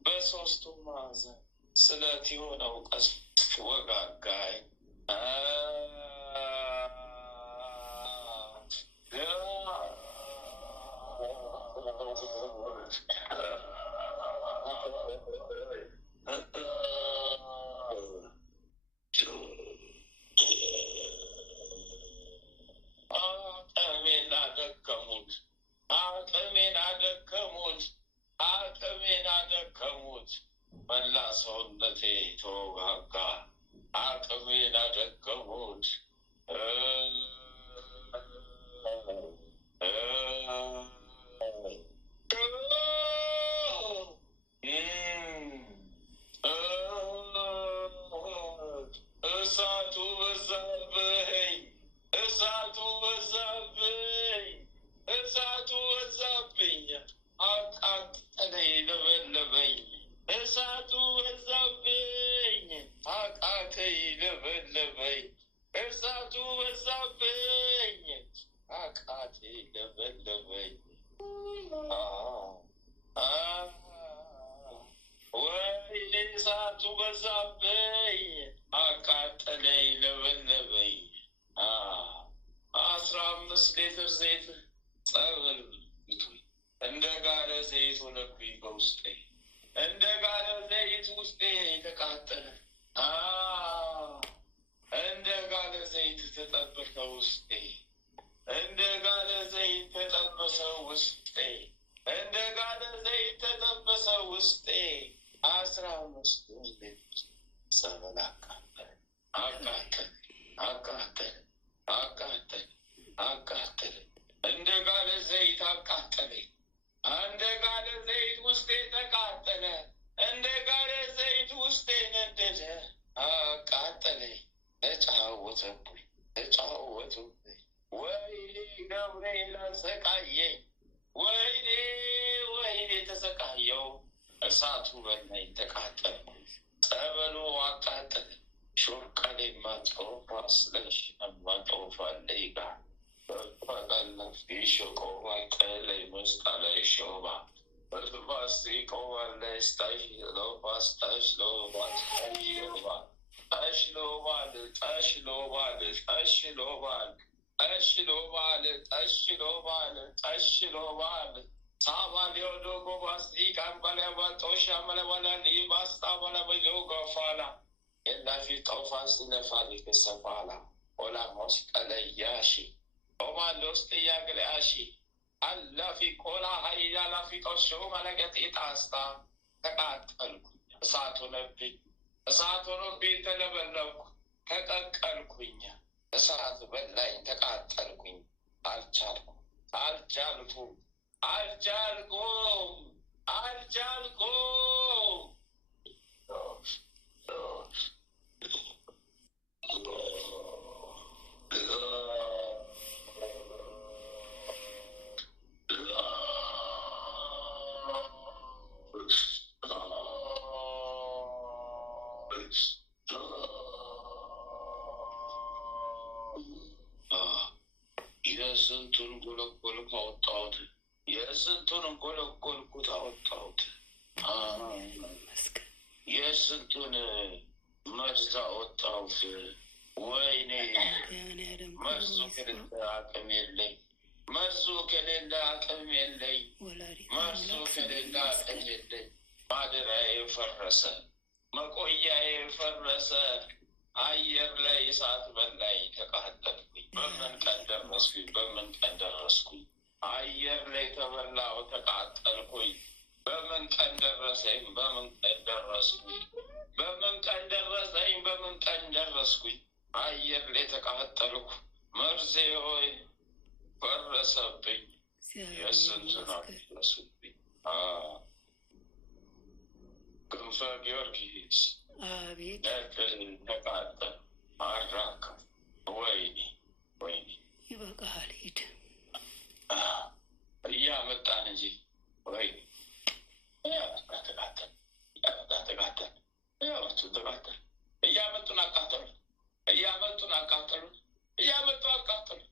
በሶስቱ ማዕዘን ስለት የሆነው ቀስት ወጋጋኝ። አቅሜን አደከሙት። መላ ሰውነቴ ተወጋጋ። አቅሜን አደከሙት። እሳቱ በዛብኝ፣ እሳቱ በዛብኝ፣ እሳቱ በዛብኝ። አቃጠለኝ፣ ለበለበኝ። እሳቱ በዛብኝ፣ አቃተኝ፣ ለበለበኝ። እሳቱ በዛብኝ፣ አቃተኝ፣ ለበለበኝ። ወይኔ እሳቱ በዛብኝ፣ አቃጠለኝ፣ ለበለበኝ። 15 ሊትር ዘይት ጸበል ብቶኝ እንደ ጋለ ዘይት ሆነብኝ በውስጤ። እንደ ጋለ ዘይት ውስጤ ተቃጠለ። እንደ ጋለ ዘይት ተጠበሰ ውስጤ። እንደ ጋለ ዘይት ተጠበሰ ውስጤ። እንደ ጋለ ዘይት ተጠበሰ ውስጤ። 15 ሊትር ጸበል አቃጠለ፣ አቃጠለ፣ አቃጠለ፣ አቃጠለ፣ አቃጠለ። እንደ ጋለ ዘይት አቃጠለኝ። እንደ ጋለ ዘይት ውስጤ ተቃጠለ። እንደ ጋለ ዘይት ውስጤ ነደደ፣ አቃጠለኝ። ተጫወተብኝ፣ ተጫወቱብኝ። ወይኔ ገብርኤል አሰቃየኝ። ወይኔ ወይኔ ተሰቃየው። እሳቱ በላኝ፣ ተቃጠልኩ። ጸበሉ አቃጠለ። ሾርቃሌ ማጦፋ ስለሽ ማጦፋ ለይጋ በቃላፍ ሾቆባ ቀለይ መስጣላይ ሾባ በልባስቲ ቆባላይ ስታሽ ሎባስ ታሽ ሎባስ ታሽ ሎባ ታሽ ሎባል ታሽ ሎባል ታሽ ሎባል ታሽ ሎባል ታሽ ሎባል ታሽ ሎባል ሳባሊዮ ዶጎ ባስቲ ካምባሊያ ባጦሻ መለበላ ሊባስታ በለበዮ ገፋላ የላፊ ጦፋስ ነፋሊ ከሰፋላ ኦላ ሞስጠለያሺ ኦማ ሎስጥ ያግለያሺ አላፊ ቆላ ሀይያ ላፊ ጦሾ መለገጥ ጣስታ ተቃጠልኩ። እሳት ሆነብኝ፣ እሳት ሆኖብኝ ተለበለብኩ፣ ተቀቀልኩኝ። እሳት በላኝ፣ ተቃጠልኩኝ። አልቻልኩም፣ አልቻልኩም፣ አልቻልኩም፣ አልቻልኩም። የስንቱን ጎለጎልኩ አወጣሁት፣ የስንቱን ጎለጎልኩት አወጣሁት፣ የስንቱን መርዝ አወጣሁት። ወይኔ መርዙ ክልተ አቅም የለኝ፣ መርዙ ከሌለ አቅም የለኝ። መርዙ ከሌለ አቅም የለኝ። ማደሪያዬ ፈረሰ፣ መቆያዬ ፈረሰ። አየር ላይ እሳት በላኝ፣ ተቃጠልኩኝ። በምን ቀን ደረስኩኝ? በምን ቀን ደረስኩኝ? አየር ላይ ተበላው፣ ተቃጠልኩኝ። በምን ቀን ደረሰኝ? በምን ቀን ደረስኩኝ? በምን ቀን ደረሰኝ? በምን ቀን ደረስኩኝ? አየር ላይ ተቃጠልኩ። መርዜ ሆይ ፈረሰብኝ። የስንቱን አፈረሱብኝ። ክንፈ ጊዮርጊስ ተቃጠል አራካ። ወይኔ ወይኔ፣ ይበቃል። ሂድ እያመጣን እንጂ ወይ ተቃጠል ተቃጠል ተቃጠል። እያመጡን አቃጠሉን፣ እያመጡን አቃጠሉን፣ እያመጡ አቃጠሉን፣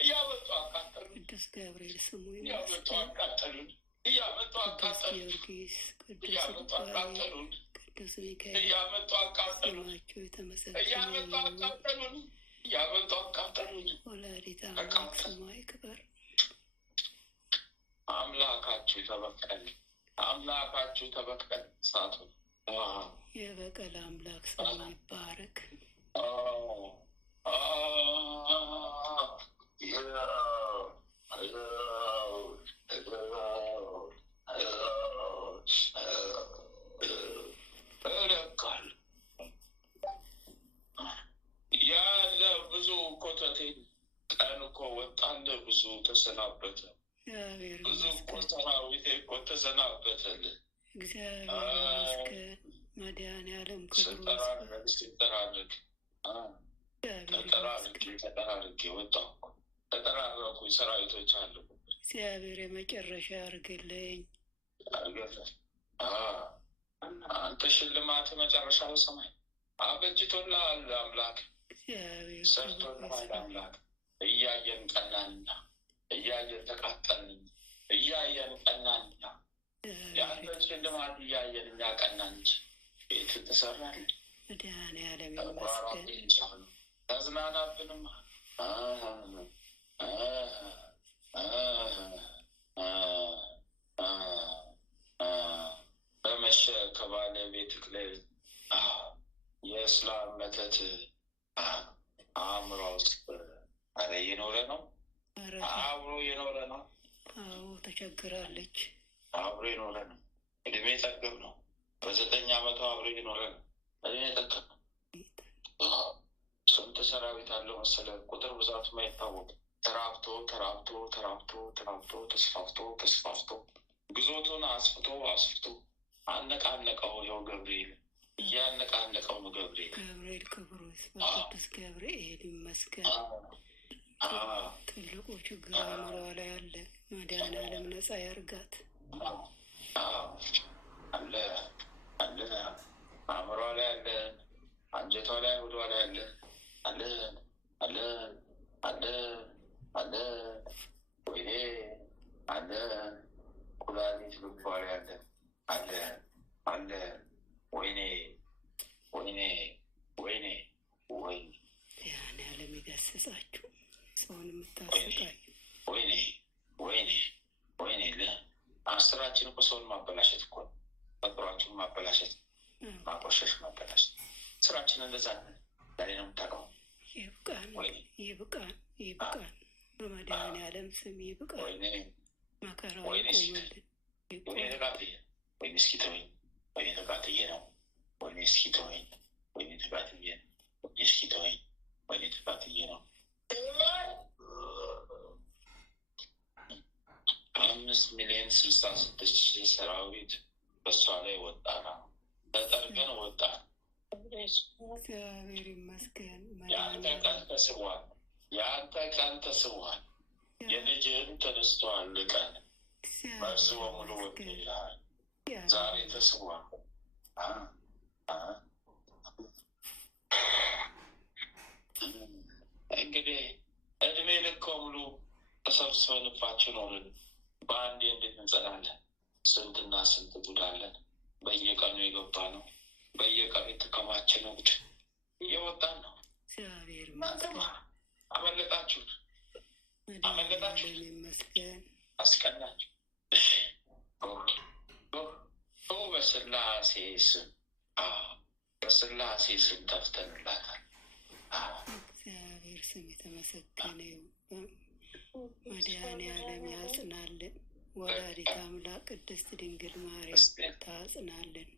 እያመጡ አቃጠሉን። ቅዱስ ገብርኤል ስሙ እያመጡ አቃጠሉን፣ እያመጡ አቃጠሉን፣ ጊዮርጊስ፣ ቅዱስ እያመጡ አቃጠሉን፣ ቅዱስ ሚካኤል እያመጡ አቃጠሉን፣ ስማቸው የተመሰገነ እያመጡ አቃጠሉን፣ እያመጡ አቃጠሉን። ወላዲተ አምላክ ስሟ ይክበር። አምላካችሁ ተበቀል፣ አምላካችሁ ተበቀል። እሳቱ የበቀል አምላክ ስሙ ይባረክ። ያለ ብዙ ኮተቴ ቀን እኮ ወጣለ፣ ብዙ ተሰናበተ፣ ብዙ እኮ ሰራዊቴ እኮ ተሰናበተልህ። እግዚአብሔር ይመስገን። መድኃኒዓለም ክብሩ ሲጠራርግ ተጠራርጌ ወጣሁ። ተጠራረኩኝ፣ ሰራዊቶች አሉ። እግዚአብሔር የመጨረሻ አድርግልኝ። አንተ ሽልማት መጨረሻ በሰማይ አበጅቶልሃል አምላክ፣ ሰርቶልሃል አምላክ። እያየን ቀናንና እያየን ተቃጠልን፣ እያየን ቀናንና የአንተን ሽልማት እያየን እኛ ቀናን እንጂ ቤት ትሰራለህ። መድኃኒዓለም ይመስገን። ተዝናናብንማ በመሸ ከባለቤትህ ላይ የእስላም መተት አእምሮ ውስጥ እየኖረ ነው፣ አብሮ የኖረ ነው። አዎ ተቸግራለች። አብሮ የኖረ ነው። እድሜ ጠገብ ነው። በ9 ዓመቱ አብሮ የኖረ ነው። እድሜ ጠገብ ነው። ስንት ሰራዊት አለው መሰለህ? ቁጥር ብዛቱ ማይታወቅ ተራብቶ ተራብቶ ተራብቶ ተራብቶ ተስፋፍቶ ተስፋፍቶ ግዞቱን አስፍቶ አስፍቶ አነቃነቀው። ይኸው ገብርኤል እያነቃነቀው ነው። ገብርኤል ክብሩ ይስፋ። ቅዱስ ገብርኤል ይመስገን። ትልቁ ችግር አእምሯ ላይ አለ። መድኃኒዓለም ነፃ ያርጋት። አለ አለ አእምሯ ላይ አለ፣ አንጀቷ ላይ ሆዷ ላይ አለ አለ አለ አለ አለ ወይኔ አለ ኩላሊት ልቧ ላይ አለ አለ አለ ወይኔ ወይኔ ወይኔ ወይኔ መድኃኒዓለም ይገስጻችሁ። ሰውን የምታሰቃዩ ወይኔ ወይኔ ወይኔ አስራችን እኮ ሰውን ማበላሸት እኮ ነው። ፈጥሯችን ማበላሸት፣ ማቆሸሽ፣ ማበላሸት ስራችን እንደዛ ዛሬ ነው የምታውቀው። ይብቃን ይብቃን ይብቃን። በመድኃኒዓለም ስም ይብቃን። መከራው ይቆምልን። ወይኔ ተቃጥዬ፣ ወይኔ እስኪ ተወኝ፣ ወይኔ ተቃጥዬ ነው፣ ወይኔ እስኪ ተወኝ፣ ወይኔ ተቃጥዬ ነው፣ ወይኔ እስኪ ተወኝ፣ ወይኔ ተቃጥዬ ነው። 5,066,000 ሰራዊት በሷ ላይ ወጣ ነው። ተጠርገን ወጣ። እግዚአብሔር ይመስገን። የአንተ ቀን ተስቧል። የአንተ ቀን ተስቧል። የልጅህን ተነስቷል። ቀን መርዝ በሙሉ ወጥ ይልሃል። ዛሬ ተስቧል። እንግዲህ እድሜ ልክ ሙሉ ተሰብስበንባችሁ ኖርን። በአንዴ እንዴት እንጸናለን? ስንትና ስንት ጉድ አለን። በየቀኑ የገባ ነው። በየቀኑ የተከማቸ ነው። ጉድ እየወጣን ነው። እግዚአብሔር አመለጣችሁን። አመለጣችሁ፣ መድኃኒዓለም ይመስገን። አስቀናችሁ። በስላሴ ስም በስላሴ ስም ተፍተንላታል። እግዚአብሔር ስም የተመሰገነ ይሁን። መድኃኒዓለም ያጽናልን። ወላዲተ አምላክ ቅድስት ድንግል ማርያም ታጽናልን።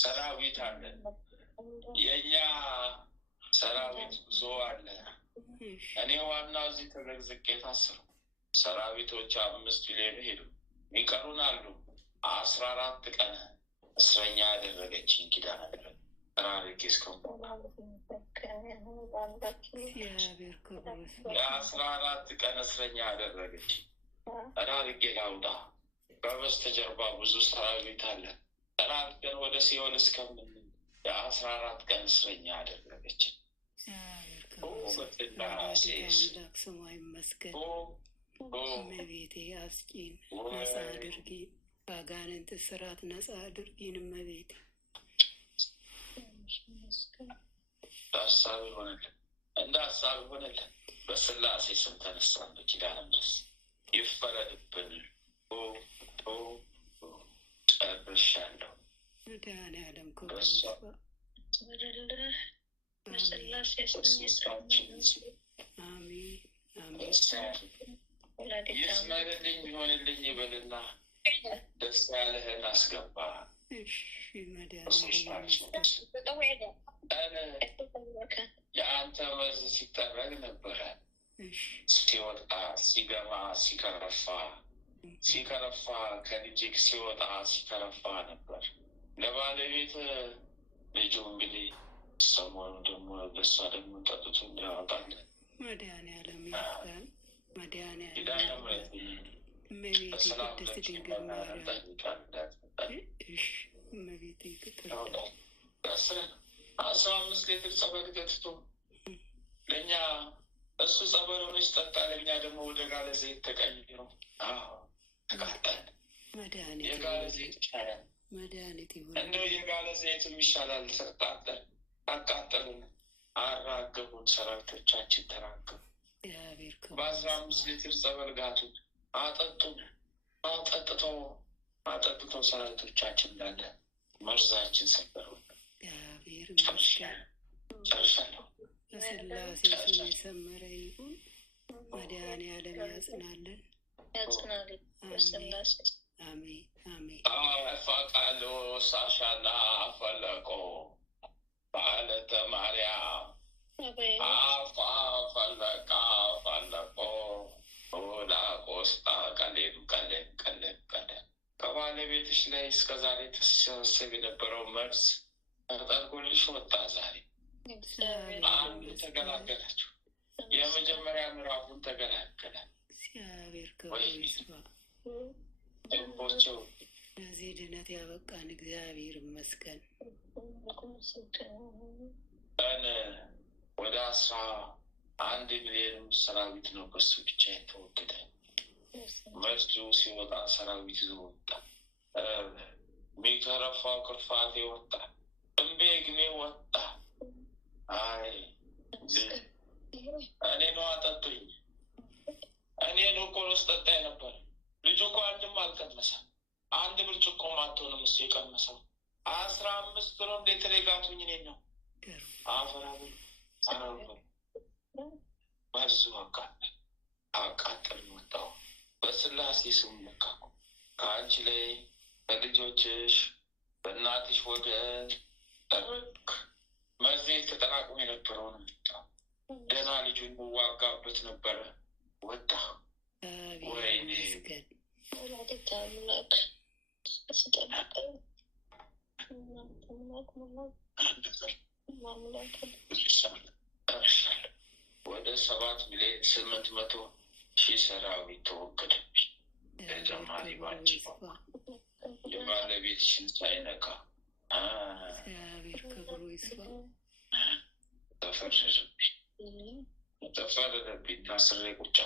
ሰራዊት አለን፣ የእኛ ሰራዊት ጉዞ አለ። እኔ ዋናው እዚህ ተዘግዝቄ ታስረው ሰራዊቶች 5 ቢሊዮን ሄዱ። የሚቀሩን አሉ። 14 ቀን እስረኛ ያደረገችኝ ኪዳነ ምሕረት ራርጌ እግዚአብሔር ክብር ይስፋ። የ14 ቀን እስረኛ ያደረገች ራርጌ ላውጣ። በበስተጀርባ ብዙ ሰራዊት አለ። ጠራርገን ወደ ሲኦል እስከምን የ14 ቀን እስረኛ ያደረገች አምላክ ስሟ ይመስገን። እመቤቴ አስጪን፣ ነጻ አድርጊን፣ ከአጋንንት እስራት ነጻ አድርጊን እመቤቴ። ሀሳብ ይሆንልን፣ እንደ ሀሳብ ይሆንልን። በስላሴ ስም ተነሳን። በኪዳነ ምሕረት ይፈረድብን። ጨርሻለሁ። መድኃኒዓለም ክብር ይስፋ። አሜን አሜን። ይስመርልኝ ይሆንልኝ ይበልና ደስ ያለህን አስገባ። እሺ መድኃኒዓለም የአንተ መርዝ ሲጠረግ ነበረ። ሲወጣ ሲገባ ሲከረፋ ከልጅክ ሲወጣ ሲከረፋ ነበር። ለባለቤት ልጁ እንግዲህ ሰሞኑ ደግሞ በሷ ደግሞ ጠጥቶ እንዲያወጣለን መድኃኒዓለም ይመስገን። መድኃኒዓለም እመቤቴ ቅድስት ድንግል ማርያም እመቤቴ ቅጥር 15 ሊትር ጸበል ገትቶ ለእኛ እሱ ጸበሉን ይስጠጣ፣ ለእኛ ደግሞ ወደ ጋለ ዘይት ተቀይሮ ተቃጠል። የጋለ ዘይት ይሻላል። መድኃኒት ይሁን። እንደው የጋለ ዘይትም ይሻላል። ተቃጠል፣ አቃጠሉን፣ አራገቡን። ሰራዊቶቻችን ተራገቡ። በ15 ሊትር ጸበል ጋቱን፣ አጠጡን። አጠጥተው ሰራዊቶቻችን እንዳለ መርዛችን ሰበሩ። ጨርሻለሁ። በስላሴ ስም የሰመረ ይሁን። መድኃኒዓለም ያጽናልን። አሜን አሜን። ፈቃሉ ሳሻና ፈለቆ በዓለተ ማርያም ፈለቃ ፈለቆ ላ ቆስጣ ቀሌም ቀሌም ቀሌም ቀሌም ከባለቤትሽ ላይ እስከ ዛሬ ተሰበሰብ የነበረው መርዝ ተጠርጎልሽ ወጣ። ዛሬ አንዱ ተገላገላችሁ። የመጀመሪያ ምዕራፉን ተገላገለ። እግዚአብሔር ክብር ይስፋ። ልቦቸው ለዚህ ድነት ያበቃን እግዚአብሔር ይመስገን። ቀን ወደ 11 ሚሊዮን ሰራዊት ነው በሱ ብቻ የተወገደ። መርዙ ሲወጣ ሰራዊት ይዞ ወጣ። የሚከረፋው ክርፋቴ ወጣ። እምቤ ግሜ ወጣ። አይ እኔ ነው አጠጡኝ። እኔ ነው ቆሎስ ጠጣ ነበር። ልጁ እኮ አንድም አልቀመሰም። አንድ ብርጭቆ ማትሆንም እሱ የቀመሰው 15 ነው። እንዴት ሬጋቱኝ? እኔ ነው አፈራብ መርዙ አቃጠል ወጣው። በስላሴ ስም መካኩ። ከአንቺ ላይ በልጆችሽ በእናትሽ ወገን ጠርቅ መርዜ ተጠራቅሞ የነበረውን ደህና ልጁን ዋጋበት ነበረ። ወጣ። ወይኔ ወደ 7,800,000 ሰራዊት ተወገደብኝ። ተጨማሪ ባንቺ የባለቤትሽን ሳይነካ ተፈረደብኝ። ታስሬ ቁጭ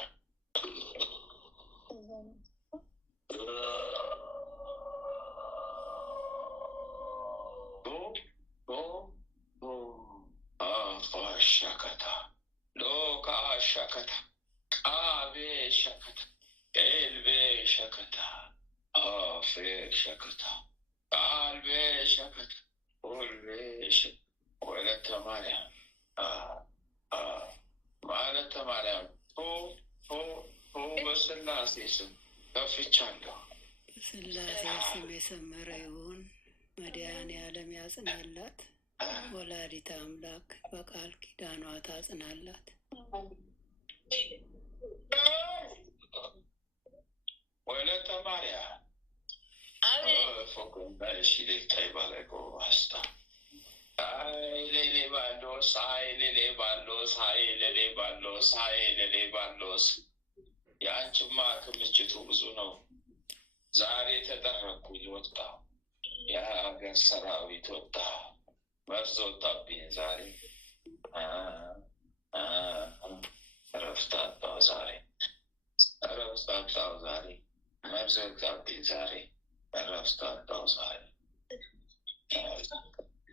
ሻከታ ሎካ ሸከታ ቃቤ ሸከታ ኤልቤ ሸከታ አፌ ሸከታ ቃልቤ ሸከታ ሁልቤ ወለተ ማርያም ማለተ ማርያም በስላሴ ስም ከፍቻለሁ። በስላሴ ስም የሰመረ ይሁን። መድኃኔዓለም ያጽናላት። ወላዲተ አምላክ በቃል ኪዳኗ ታጽናላት። ወለተ ማርያም ሽሌታይ ባለቆ አስታ ሌሌ ባሎስ ሌሌ ባሎስ ሌሌ ባሎስ ሌሌ ባሎስ የአንቺማ ክምችቱ ብዙ ነው። ዛሬ ተጠረኩኝ ወጣ የሀገር ሰራዊት ወጣ መርዝ ወጣብኝ ዛሬ እረፍት አጣሁ ዛሬ እረፍት አጣሁ ዛሬ መርዝ ወጣብኝ ዛሬ እረፍት አጣሁ ዛሬ እረፍት ወጣሁ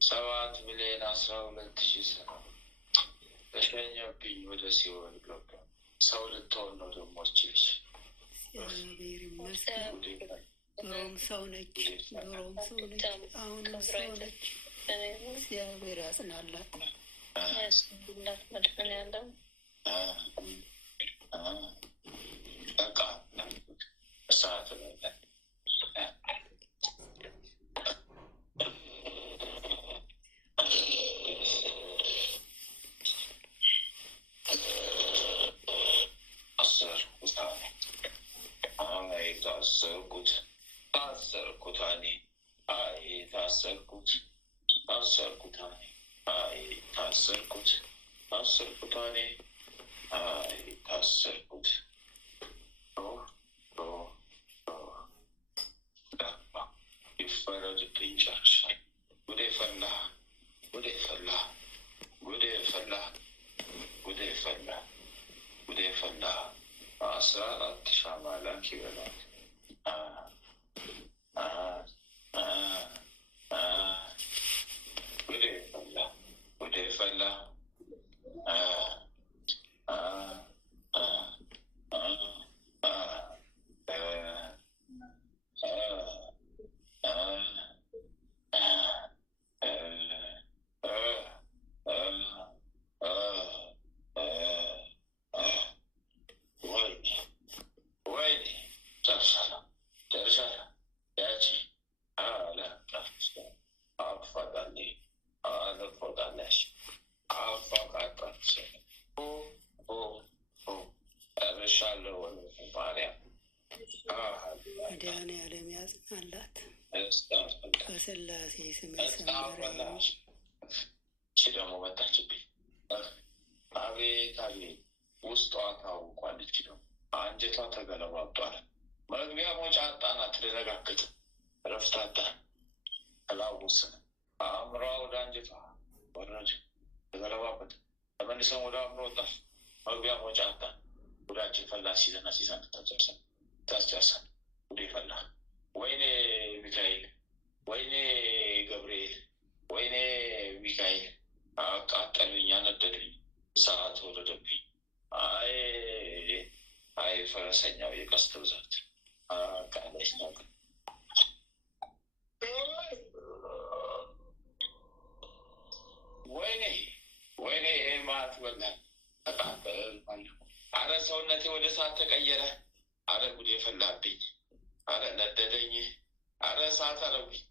ሰባት ሚሊዮን 12,000 ሰው ተሸኘብኝ ወደ ሲኦል ገባ። ሰው ልትሆን ነው ደግሞ ችልሽ እግዚአብሔር ይመስገን። ድሮም ሰው ነች፣ ድሮም ሰው ነች፣ አሁንም ሰው ነች። እግዚአብሔር ያጽናላት። ያስብላት መድኃኔዓለም በቃ እሳት ታሰርኩት ይፈረድብኝ ጨርሻል። ጉዴ ፈላ ጉዴ ፈላ ጉዴ ፈላ ጉዴ ፈላ ጉዴ ፈላ 14 ሻማ ላክ ይበላል። ጉዴ ፈላ ጉዴ ፈላ መድኃኔዓለም ያጽናላት። በስላሴ ስም የሰመረ ይሁን። ደግሞ መጣችብኝ። አቤት አቤት ውስጧ ታውቋለች። ደግሞ አንጀቷ ተገለባብጧል። መግቢያ መውጫ አጣናት። ልነጋግጥ እረፍት አጣን። ተላውስን አእምሯ ወደ አንጀቷ ወረድ ተገለባበት። ተመልሰን ወደ አእምሮ ወጣት። መግቢያ መውጫ አጣን። ጉዳችን ፈላ። ሲዘና ታስጨርሰን ጉዴ ፈላ። ወይኔ ሚካኤል፣ ወይኔ ገብርኤል፣ ወይኔ ሚካኤል አቃጠሉኝ፣ አነደዱኝ፣ እሳት ወረደብኝ። አይ አይ ፈረሰኛው የቀስት ብዛት ቃለች ነው። ወይኔ ወይኔ ማት በላል ተቃጠል። አረ ሰውነቴ ወደ እሳት ተቀየረ። አረ ጉዴ ፈላብኝ። አረ ነደደኝ። አረ እሳት አረጉኝ።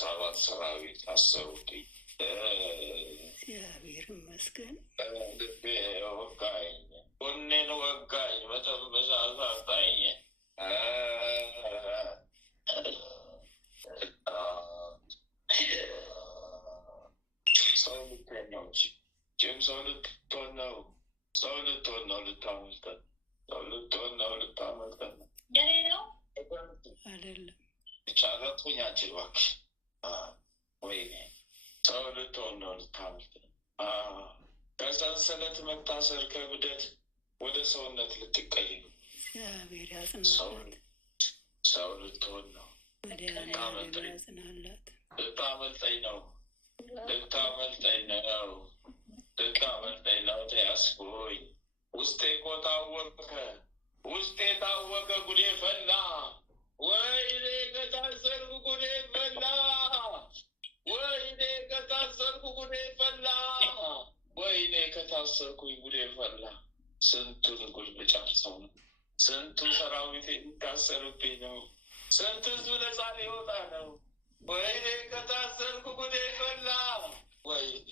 14 ሰራዊት አሰሩብኝ። እግዚአብሔር ይመስገን። ልቤ ወጋኝ፣ ጎኔን ወጋኝ፣ መተንፈሻ አሳጣኝ። ሰው ልትሆን ነው ጅም ሰው ልትሆን ነው፣ ሰው ልትሆን ነው፣ ልታመልጠን፣ ሰው ልትሆን ነው፣ ልታመልጠን የኔ ነው አይደለም። ጫረቱኝ አንቺን እባክሽ። ወይኔ ሰው ልትሆን ነው፣ ልታመልጠን። ከሰንሰለት መታሰር ከብደት ወደ ሰውነት ልትቀይሩ እግዚአብሔር ያጽናላት። ሰው ልትሆን ነው፣ መድኃኒዓለም ያጽናላት። ልታመልጠኝ ነው፣ ልታመልጠኝ ነው፣ ልታመልጠኝ ነው። ተያዝኩኝ። ውስጤ እኮ ታወቀ፣ ውስጤ ታወቀ። ጉዴ ፈላ። ወይኔ ከታሰርኩ ጉዴ ፈላ። ወይኔ ከታሰርኩ ጉዴ ፈላ። ወይኔ ከታሰርኩኝ ጉዴ ፈላ። ስንቱን ጉድ ብጨርሰው ነው? ስንቱ ሰራዊት የሚታሰርብኝ ነው? ስንት ህዝብ ነፃ ሊወጣ ነው? ወይኔ ከታሰርኩ ጉዴ ፈላ። ወይኔ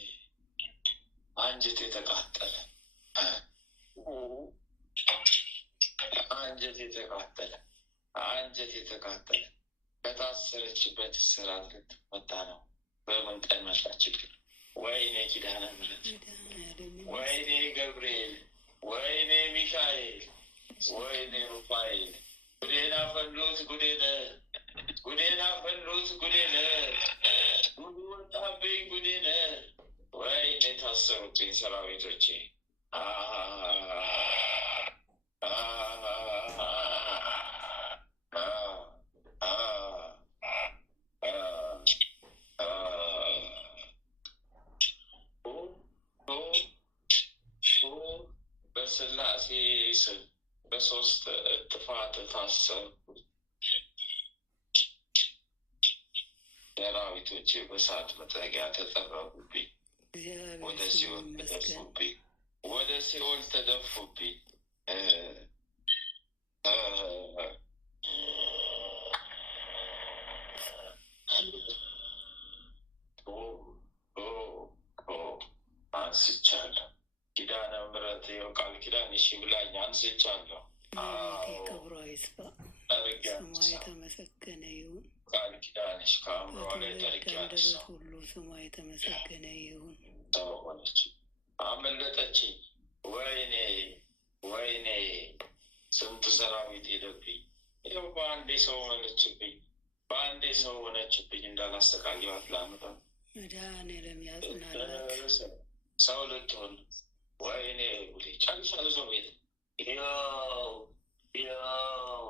አንጀት የተቃጠለ፣ አንጀት የተቃጠለ፣ አንጀት የተቃጠለ። ከታሰረችበት እስራት ልትፈታ ነው። በምን ቀን መጣችብኝ? ወይኔ ኪዳነ ምሕረት፣ ወይኔ ገብርኤል፣ ወይኔ ሚካኤል፣ ወይኔ ሩፋኤል። ጉዴን አፈሉት፣ ጉዴን፣ ጉዴን አፈሉት፣ ጉዴን፣ ጉዱ ወጣብኝ፣ ጉዴን። ወይኔ ታሰሩብኝ ሰራዊቶቼ። በስላሴ ስም በሶስት እጥፋት ታሰርኩ። ሰራዊቶቼ በእሳት መጥረጊያ ተጠረጉብኝ። ወደ ሲኦል ተደፉብኝ፣ ወደ ሲኦል ተደፉብኝ። አንስቻለሁ። ኪዳነ ምሕረት ይኸው ቃል ኪዳን እሺ ብላኝ አንስቻለሁ። ክብሯ ይስፋ፣ ስሟ የተመሰገነ ይሁን። ቃል ኪዳንሽ ከአእምሯ ላይ ጠርቄ አንደበት ሁሉ ስሟ የተመሰገነ ይሁን። ሰው ሆነች፣ አመለጠችኝ። ወይኔ ወይኔ፣ ስንት ሰራዊት ሄደብኝ። ይኸው በአንዴ ሰው ሆነችብኝ፣ በአንዴ ሰው ሆነችብኝ። እንዳላስተቃየዋት ላምጣ። መድኃኒዓለም ያጽናላት። ሰው ልትሆን ወይኔ ጉዴ ጨርሻለሁ። ሰው ቤት ያው ያው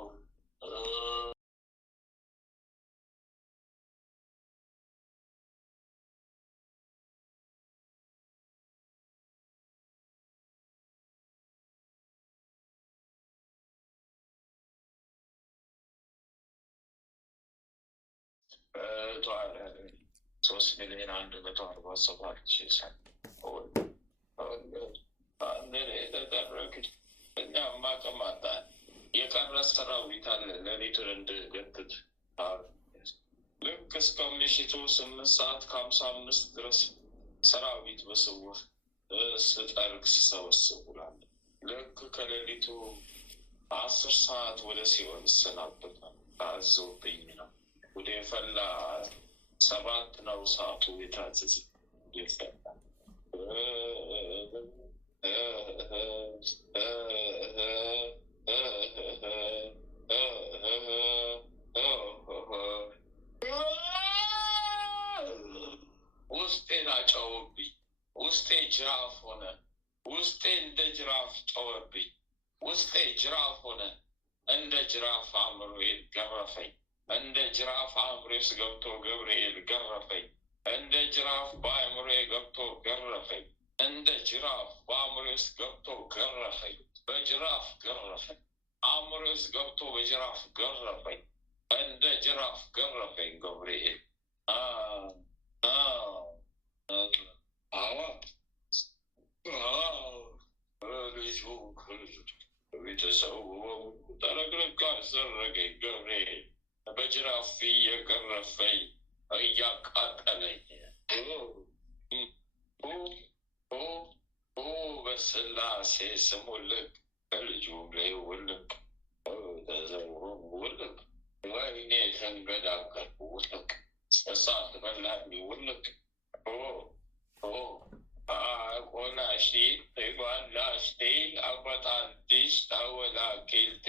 ሶስት ሚሊዮን 147,000 ተደረግ። እኛማ ቀማጣን የቀረ ሰራዊት አለ። ሌሊቱን እንድገትት ልክ እስከ ምሽቱ 8:55 ድረስ ሰራዊት በስውር ስጠርግ ስሰበስብ ውላለሁ። ልክ ከሌሊቱ 10 ሰዓት ወደ ሲኦል እሰናበታለሁ። ታዘውብኝ ነው። ወደ ፈላ 7 ነው ሰዓቱ የታዘዘ ፈላ ውስጤን አጨውብኝ። ውስጤ ጅራፍ ሆነ። ውስጤ እንደ ጅራፍ ጨወብኝ። ውስጤ ጅራፍ ሆነ። እንደ ጅራፍ አእምሮዬን ገረፈኝ። እንደ ጅራፍ አእምሮዬ ውስጥ ገብቶ ገብርኤል ገረፈኝ። እንደ ጅራፍ በአእምሮዬ ገብቶ ገረፈኝ። እንደ ጅራፍ በአእምሮዬ ውስጥ ገብቶ ገረፈኝ። በጅራፍ ገረፈኝ። አእምሮዬ ውስጥ ገብቶ በጅራፍ ገረፈኝ። እንደ ጅራፍ ገረፈኝ ገብርኤል። ልጁ ቤተሰቡ ጠረግረግ አዘረገኝ ገብርኤል። በጅራፍ እየገረፈኝ እያቃጠለኝ በስላሴ ስም ውልቅ ከልጁም ላይ ውልቅ ተዘውሩም ውልቅ ወይኔ ተንገዳገድኩ ውልቅ እሳት በላኝ ውልቅ ቆላሽቴ ባላሽቴ አበጣንቲሽ ታወላቄልቴ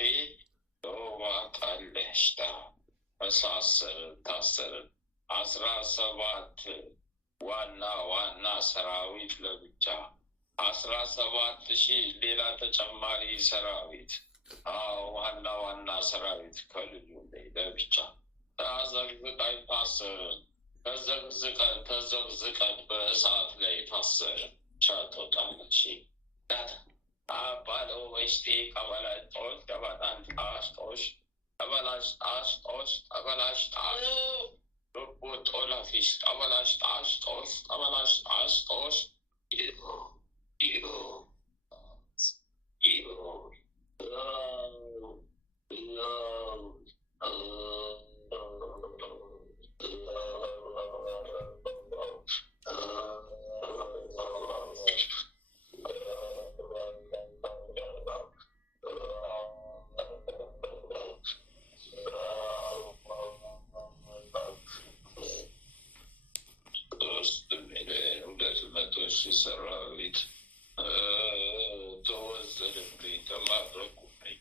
ማቃለሽታ መሳሰርን ታሰርን 17 ዋና ሰራዊት ለብቻ 17,000 ሌላ ተጨማሪ ሰራዊት ዋና ሰራዊት ከልዩ ላይ ለብቻ ተዘግዝቀን ታሰርን። ተዘግዝቀን በእሳት ላይ ታሰርን። ሻቶጣለሽ አባለው በሽቴ ቀበላጦች ቀበጣንጣሽጦች ቀበላሽጣሽጦች ቀበላሽጣሽ ልቦ ጦላፊሽ ቀበላሽጣሽጦች ቀበላሽጣሽጦች ሰራዊት ተወሰደብኝ፣ ተማረኩብኝ።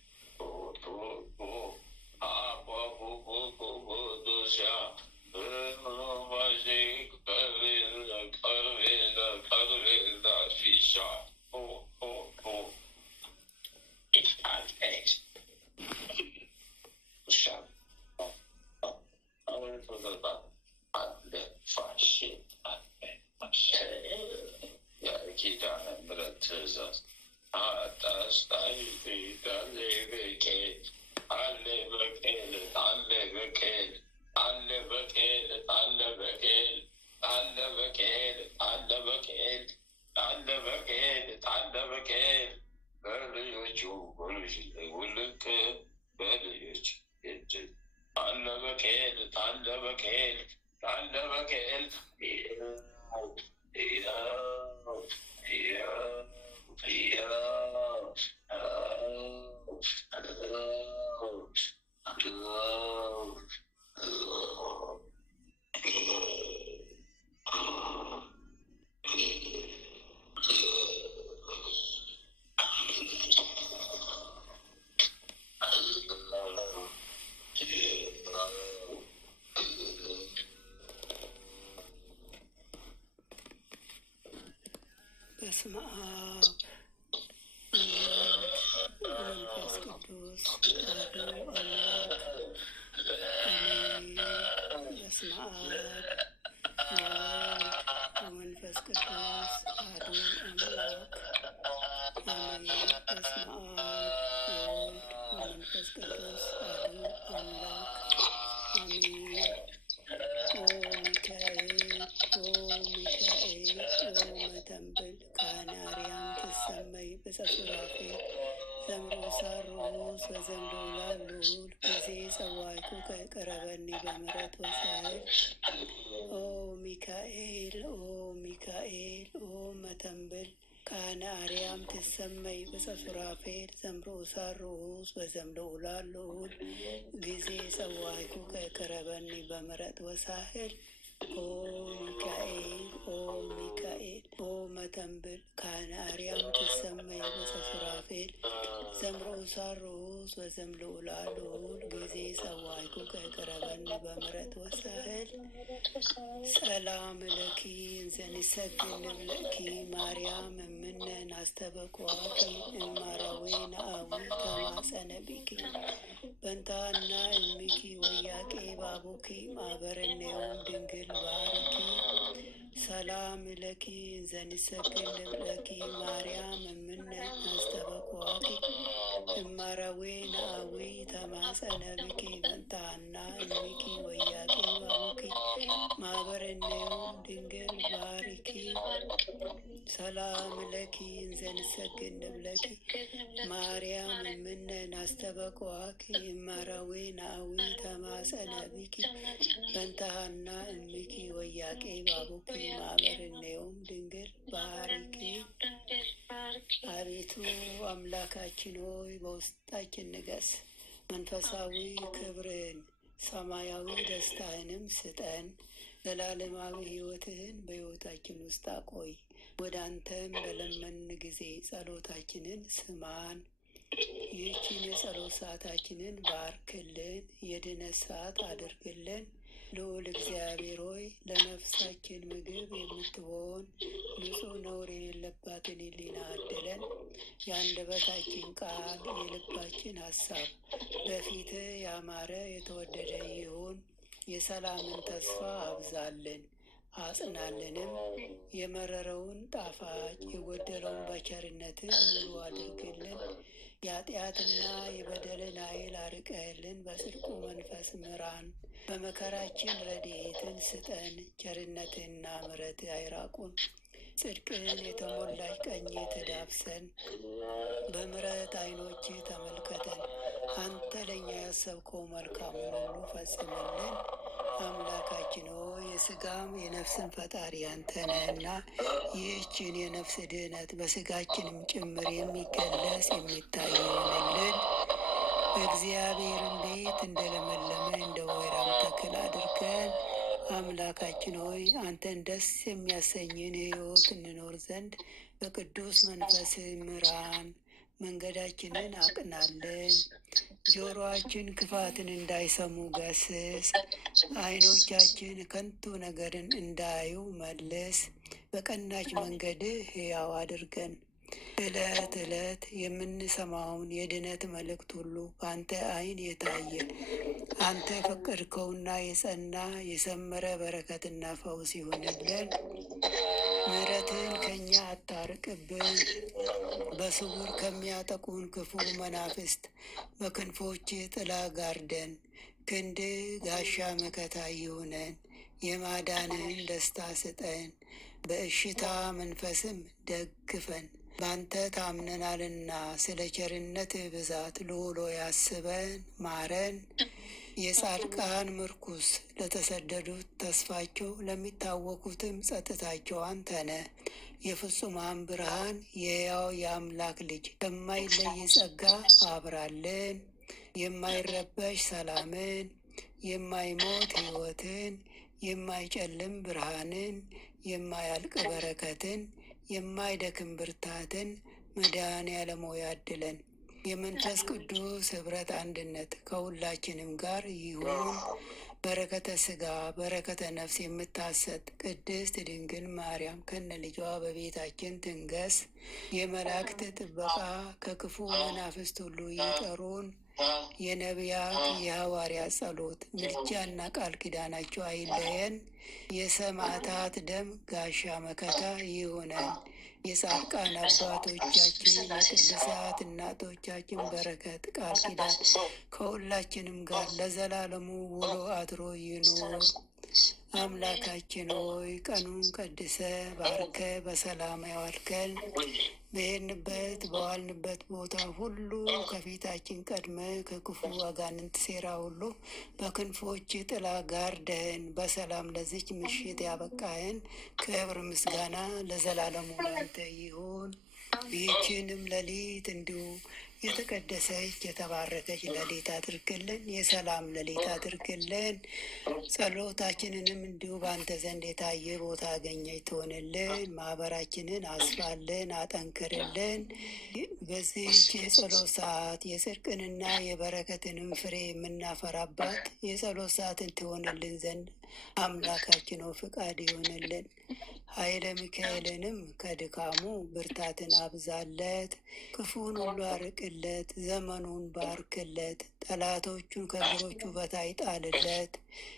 ኪዳነ ምሕረት ትእዛዝ በስመ አብ ወመንፈስ ቅዱስ አሐዱ አምላክ አሜን። በስመ አብ ወመንፈስ ቅዱስ አሐዱ አምላክ አሜን። በስመ አብ ወመንፈስ ቅዱስ አሐዱ አምላክ አሜን። ኦ ሚካኤል መተንብል ካህነ አርያም ትሰመይ በጸሱራፌል ዘምሮ ሳሮስ በዘምዶ ላሉል ጊዜ ጸዋይኩ ከቀረበኒ በምሕረት ወሳይል ኦ ሚካኤል ኦ መተንብል ካህነ አርያም ትሰመይ በጸሱራፌል ዘምሮ ሳሮስ በዘምዶ ላሉል ጊዜ ጸዋይኩ ከቀረበኒ በምሕረት ወሳይል ኦ ሚካኤል ኦ መተንብል ካህነ አርያም ትሰመይ በጸሱራፌል ዘምሮ ሳሮስ በዘምሎ ላሉል ጊዜ ጸዋይኩ ከቀረበኒ በምሕረት ወሳህል ሰላም ለኪ እንዘንሰግድ ንብለኪ ማርያም እምነን አስተበቋቂ እማራዌ ነአዊ ተማጸነቢኪ በንታና እሚኪ ወያቄ ባቡኪ ማበረኔውም ድንግል ባርኪ ሰላም ለኪ እንዘንሰግድ ንብለኪ ማርያም እምነን አስተበቋቂ እማራዌ ነአዊ ተማጸነቢኪ በንታና እሚኪ ወያቄ ባቡኪ ማበረኔውም ድንግል ባርኪ ሰላም ለኪ እንዘንሰግድ ንብለኪ ማርያም እምነን አስተበቅዋኪ እማራዊ ናዊ ተማጸነ ቢኪ በንተሃና እምኪ ወያቄ ባቡኪ ማህበርኔውም ድንግል ባርኪ። አቤቱ አምላካችን ሆይ በውስጣችን ንገስ፣ መንፈሳዊ ክብርን ሰማያዊ ደስታህንም ስጠን። ዘላለማዊ ሕይወትህን በሕይወታችን ውስጥ አቆይ። ወደ አንተም በለመን ጊዜ ጸሎታችንን ስማን። ይህችን የጸሎት ሰዓታችንን ባርክልን፣ የድነት ሰዓት አድርግልን። ልዑል እግዚአብሔር ሆይ ለነፍሳችን ምግብ የምትሆን ንጹሕ ነውር የሌለባትን ሕሊና አድለን። የአንደበታችን ቃል የልባችን ሀሳብ በፊትህ ያማረ የተወደደ ይሁን። የሰላምን ተስፋ አብዛልን አጽናልንም። የመረረውን ጣፋጭ የጎደለውን በቸርነትህ ሙሉ አድርግልን። የኃጢአትና የበደልን ኃይል አርቀህልን በጽድቁ መንፈስ ምራን። በመከራችን ረድኤትን ስጠን። ቸርነትህና ምሕረትህ አይራቁን። ጽድቅን የተሞላች ቀኝ ትዳብሰን። በምሕረት ዓይኖች ተመልከተን። አንተ ለእኛ ያሰብከው መልካሙን ሁሉ ፈጽምልን። አምላካችን ሆይ የሥጋም የነፍስን ፈጣሪ አንተ ነህና ይህችን የነፍስ ድህነት በሥጋችንም ጭምር የሚገለጽ የሚታይ ይሆንልን። በእግዚአብሔርን ቤት እንደለመለመ እንደ ወይራም ተክል አድርገን አምላካችን ሆይ አንተን ደስ የሚያሰኝን ሕይወት እንኖር ዘንድ በቅዱስ መንፈስ ምራን። መንገዳችንን አቅናልን። ጆሮአችን ክፋትን እንዳይሰሙ ገስጽ። ዓይኖቻችን ከንቱ ነገርን እንዳዩ መልስ። በቀናች መንገድ ሕያው አድርገን። ዕለት ዕለት የምንሰማውን የድነት መልእክት ሁሉ በአንተ ዓይን የታየ አንተ ፈቀድከውና የጸና የሰመረ በረከትና ፈውስ ይሁንልን። ምሕረትን ከእኛ አታርቅብን። በስውር ከሚያጠቁን ክፉ መናፍስት በክንፎች ጥላ ጋርደን። ክንድ ጋሻ መከታ ይሁነን። የማዳንህን ደስታ ስጠን። በእሽታ መንፈስም ደግፈን። በአንተ ታምነናልና ስለ ቸርነትህ ብዛት ልዑል ሆይ አስበን ማረን። የጻድቃን ምርኩስ ለተሰደዱት ተስፋቸው፣ ለሚታወቁትም ጸጥታቸው አንተ ነህ። የፍጹማን ብርሃን የሕያው የአምላክ ልጅ ከማይለይ ጸጋ አብራልን። የማይረበሽ ሰላምን፣ የማይሞት ሕይወትን፣ የማይጨልም ብርሃንን፣ የማያልቅ በረከትን፣ የማይደክም ብርታትን መድኃኔዓለም ሆይ አድለን። የመንፈስ ቅዱስ ኅብረት አንድነት ከሁላችንም ጋር ይሁን። በረከተ ሥጋ በረከተ ነፍስ የምታሰጥ ቅድስት ድንግል ማርያም ከነ ልጇ በቤታችን ትንገስ። የመላእክት ጥበቃ ከክፉ መናፍስት ሁሉ ይጠሩን። የነቢያት የሐዋርያት ጸሎት ምልጃና ቃል ኪዳናቸው አይለየን። የሰማዕታት ደም ጋሻ መከታ ይሁነን። የጻድቃን አባቶቻችን የቅዱሳት እናቶቻችን በረከት ቃል ኪዳን ከሁላችንም ጋር ለዘላለሙ ውሎ አድሮ ይኑር። አምላካችን ሆይ ቀኑን ቀድሰ ባርከ በሰላም ያዋልከን። በሄድንበት በዋልንበት ቦታ ሁሉ ከፊታችን ቀድመ ከክፉ አጋንንት ሴራ ሁሉ በክንፎች ጥላ ጋርደህን በሰላም ለዚች ምሽት ያበቃህን ክብር ምስጋና ለዘላለሙ ላንተ ይሁን። ይህችንም ሌሊት እንዲሁ የተቀደሰች የተባረከች ሌሊት አድርግልን። የሰላም ሌሊት አድርግልን። ጸሎታችንንም እንዲሁ በአንተ ዘንድ የታየ ቦታ አገኘች ትሆንልን። ማህበራችንን አስፋልን፣ አጠንክርልን። በዚህች የጸሎት ሰዓት የጽድቅንና የበረከትንም ፍሬ የምናፈራባት የጸሎት ሰዓትን ትሆንልን ዘንድ አምላካችን ሆይ ፍቃድ ይሆንልን። ኃይለ ሚካኤልንም ከድካሙ ብርታትን አብዛለት፣ ክፉን ሁሉ አርቅለት፣ ዘመኑን ባርክለት፣ ጠላቶቹን ከእግሮቹ በታይ ጣልለት።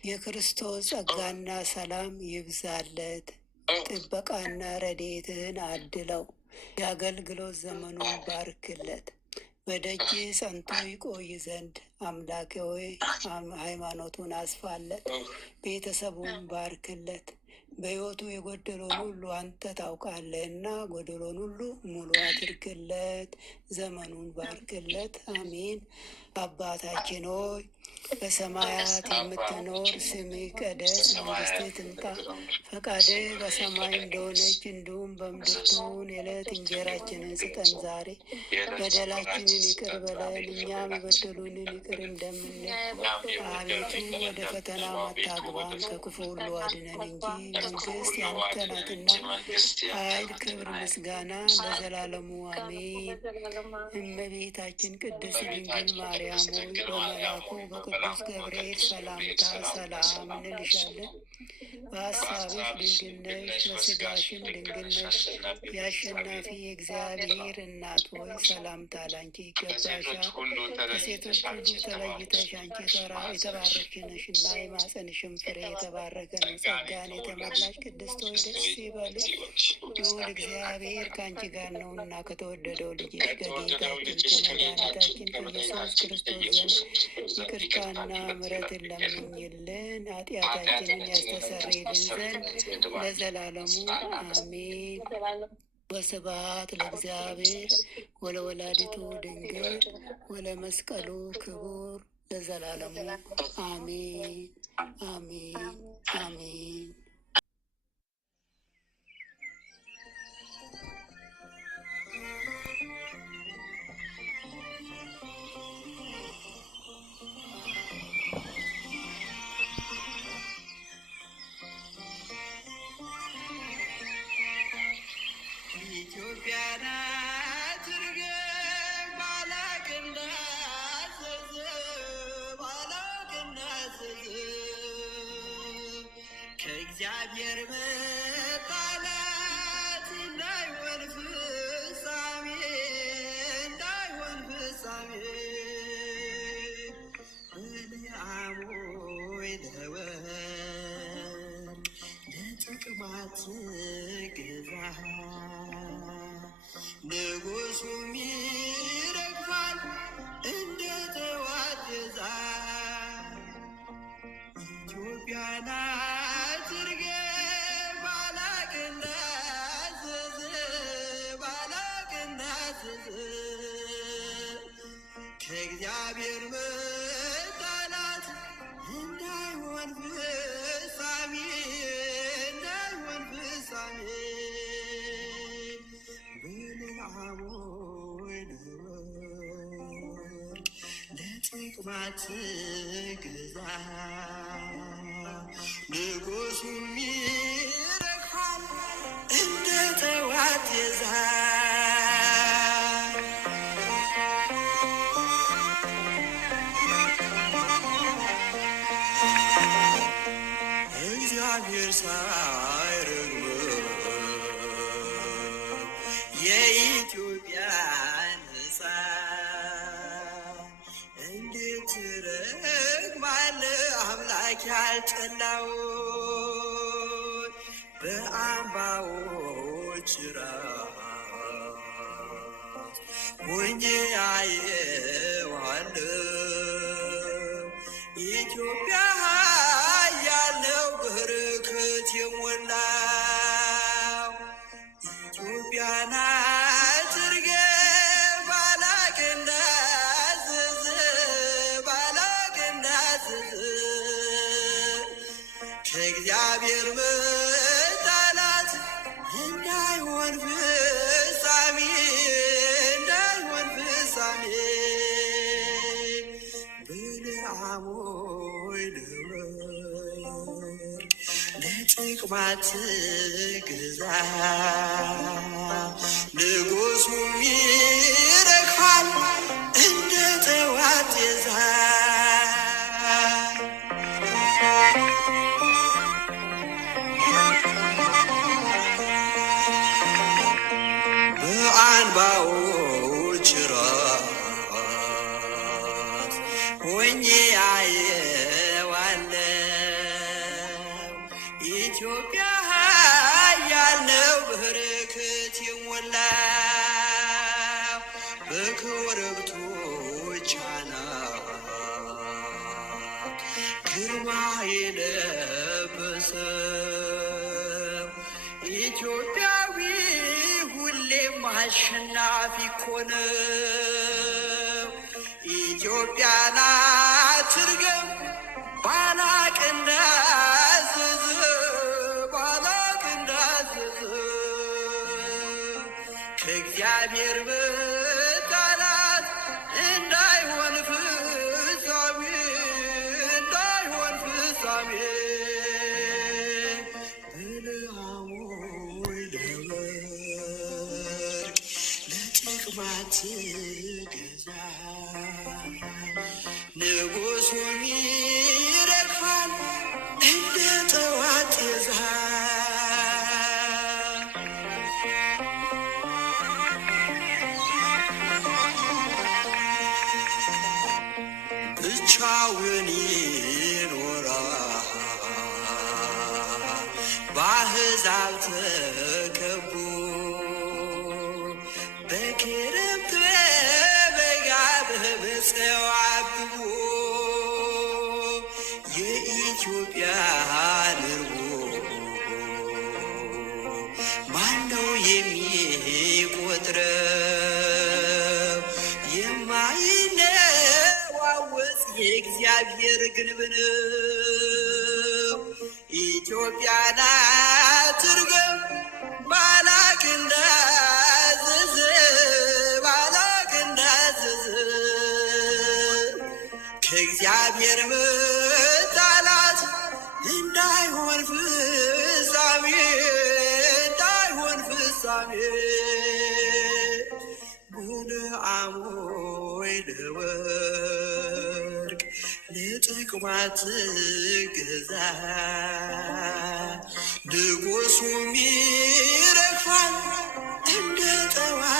የክርስቶስ ጸጋና ሰላም ይብዛለት፣ ጥበቃና ረድኤትህን አድለው፣ የአገልግሎት ዘመኑን ባርክለት። በደጅ ጸንቶ ይቆይ ዘንድ አምላኬ ሆይ ሃይማኖቱን አስፋለት፣ ቤተሰቡን ባርክለት፣ በሕይወቱ የጎደለውን ሁሉ አንተ ታውቃለህና ጎደሎን ሁሉ ሙሉ አድርግለት፣ ዘመኑን ባርክለት። አሜን። አባታችን ሆይ በሰማያት የምትኖር ስምህ ይቀደስ፣ መንግስትህ ትምጣ፣ ፈቃድህ በሰማይ እንደሆነች እንዲሁም በምድር ትሁን። የዕለት እንጀራችንን ስጠን ዛሬ፣ በደላችንን ይቅር በለን እኛም የበደሉንን ይቅር እንደምንል፣ አቤቱ ወደ ፈተና አታግባን ከክፉ ሁሉ አድነን እንጂ መንግስት ያንተ ናትና፣ ኃይል፣ ክብር፣ ምስጋና ለዘላለሙ አሜን። እመቤታችን ቅድስት ድንግል ማርያም ሆይ በመልአኩ በቅዱስ ገብርኤል ሰላምታ ሰላም እንልሻለን። በሀሳብሽ ድንግል ነሽ፣ በስጋሽም ድንግል ነሽ። የአሸናፊ የእግዚአብሔር እናት ሆይ ሰላምታ ላንቺ ይገባሻል። ከሴቶች ሁሉ ተለይተሽ አንቺ የተባረክሽ ነሽና የማኅፀንሽም ፍሬ የተባረከ ነው። ጸጋን የተመላሽ ቅድስት ሆይ ደስ ይበልሽ፣ ልዑል እግዚአብሔር ከአንቺ ጋር ነውና ከተወደደው ልጅሽ ከጌታችን ከመድኃኒታችን ከኢየሱስ ክርስቶስ ዘንድ ይቅርታና ምሕረትን ለምኝልን ኃጢአታችንን ያስተሰርይልን ዘንድ ለዘላለሙ አሜን። ወስብሐት ለእግዚአብሔር ወለወላዲቱ ድንግል ወለመስቀሉ ክቡር ለዘላለሙ አሜን አሜን አሜን። ኢትዮጵያ ናት እርግብ ባላቅናዘዝ ከእግዚአብሔር መጣላት እንዳይሆን ፍጻሜ በለዓም ሆይ ለጥቅማት ግዛ ንጉሡም ይረግፋል እንደ ጠዋት ዛፍ። ኢትዮጵያ ናት እርግብ ባላቅናዘዝ ከእግዚአብሔር መጣላት እንዳይሆን ፍጻሜ በለዓም ሆይ ለጥቅማት ግዛ ንጉሡም ይረግፋል እንደ ጠዋት ዛፍ። እግዚአብሔር ሳይረግመው የኢትዮጵያን ሕፃን እንዴት ትረግማለህ አምላክ ያልጠላውን? በአምባዎች ራስ ሆኜ አየዋለሁ። ኢትዮጵያ ያለው በረከት የሞላው ኢትዮጵያ ናት እርግብ ባላቅናዘዝ ከእግዚአብሔር መጣላት እንዳይሆን ፍጻሜ በለዓም ሆይ ለጥቅማት ግዛ ንጉሡም ይረግፋል እንደ ጠዋት ዛፍ። በአንባዎች ራስ ሆኜ አየዋለሁ። ኢትዮጵያ ያለው በረከት የሞላው በኮረብቶች አናት ግርማ የለበሰ ኢትዮጵያዊ ሁሌም አሸናፊ እኮ ነው። ኢትዮጵያ ናት ትርገም ባላቅ እንዳዘዘ ከእግዚአብሔር በታላት እንዳይሆን ፍጻሜ ብልሃሙ ለወርቅ ለጥቅማት ገዛ ንጉሡም ይረግፋል እንደ ጠዋት ጤዛ። ብቻውን ይኖራል በአሕዛብ ተከቦ በክረምት በበጋ በመጸው አብቦ የኢትዮጵያን እርቦ ማነው የሚቆጥረው? የማይነዋወጽ የእግዚአብሔር ግንብ ነው። ኢትዮጵያ ናት ትርገም ባላቅ እንዳዘዘ ከእግዚአብሔር መጣላት እንዳይሆን ፍጻሜ ብልዓሙ ለወርቅ ለጥቅማት ገዛ ንጉሡም ይረግፋል እንደ ጠዋት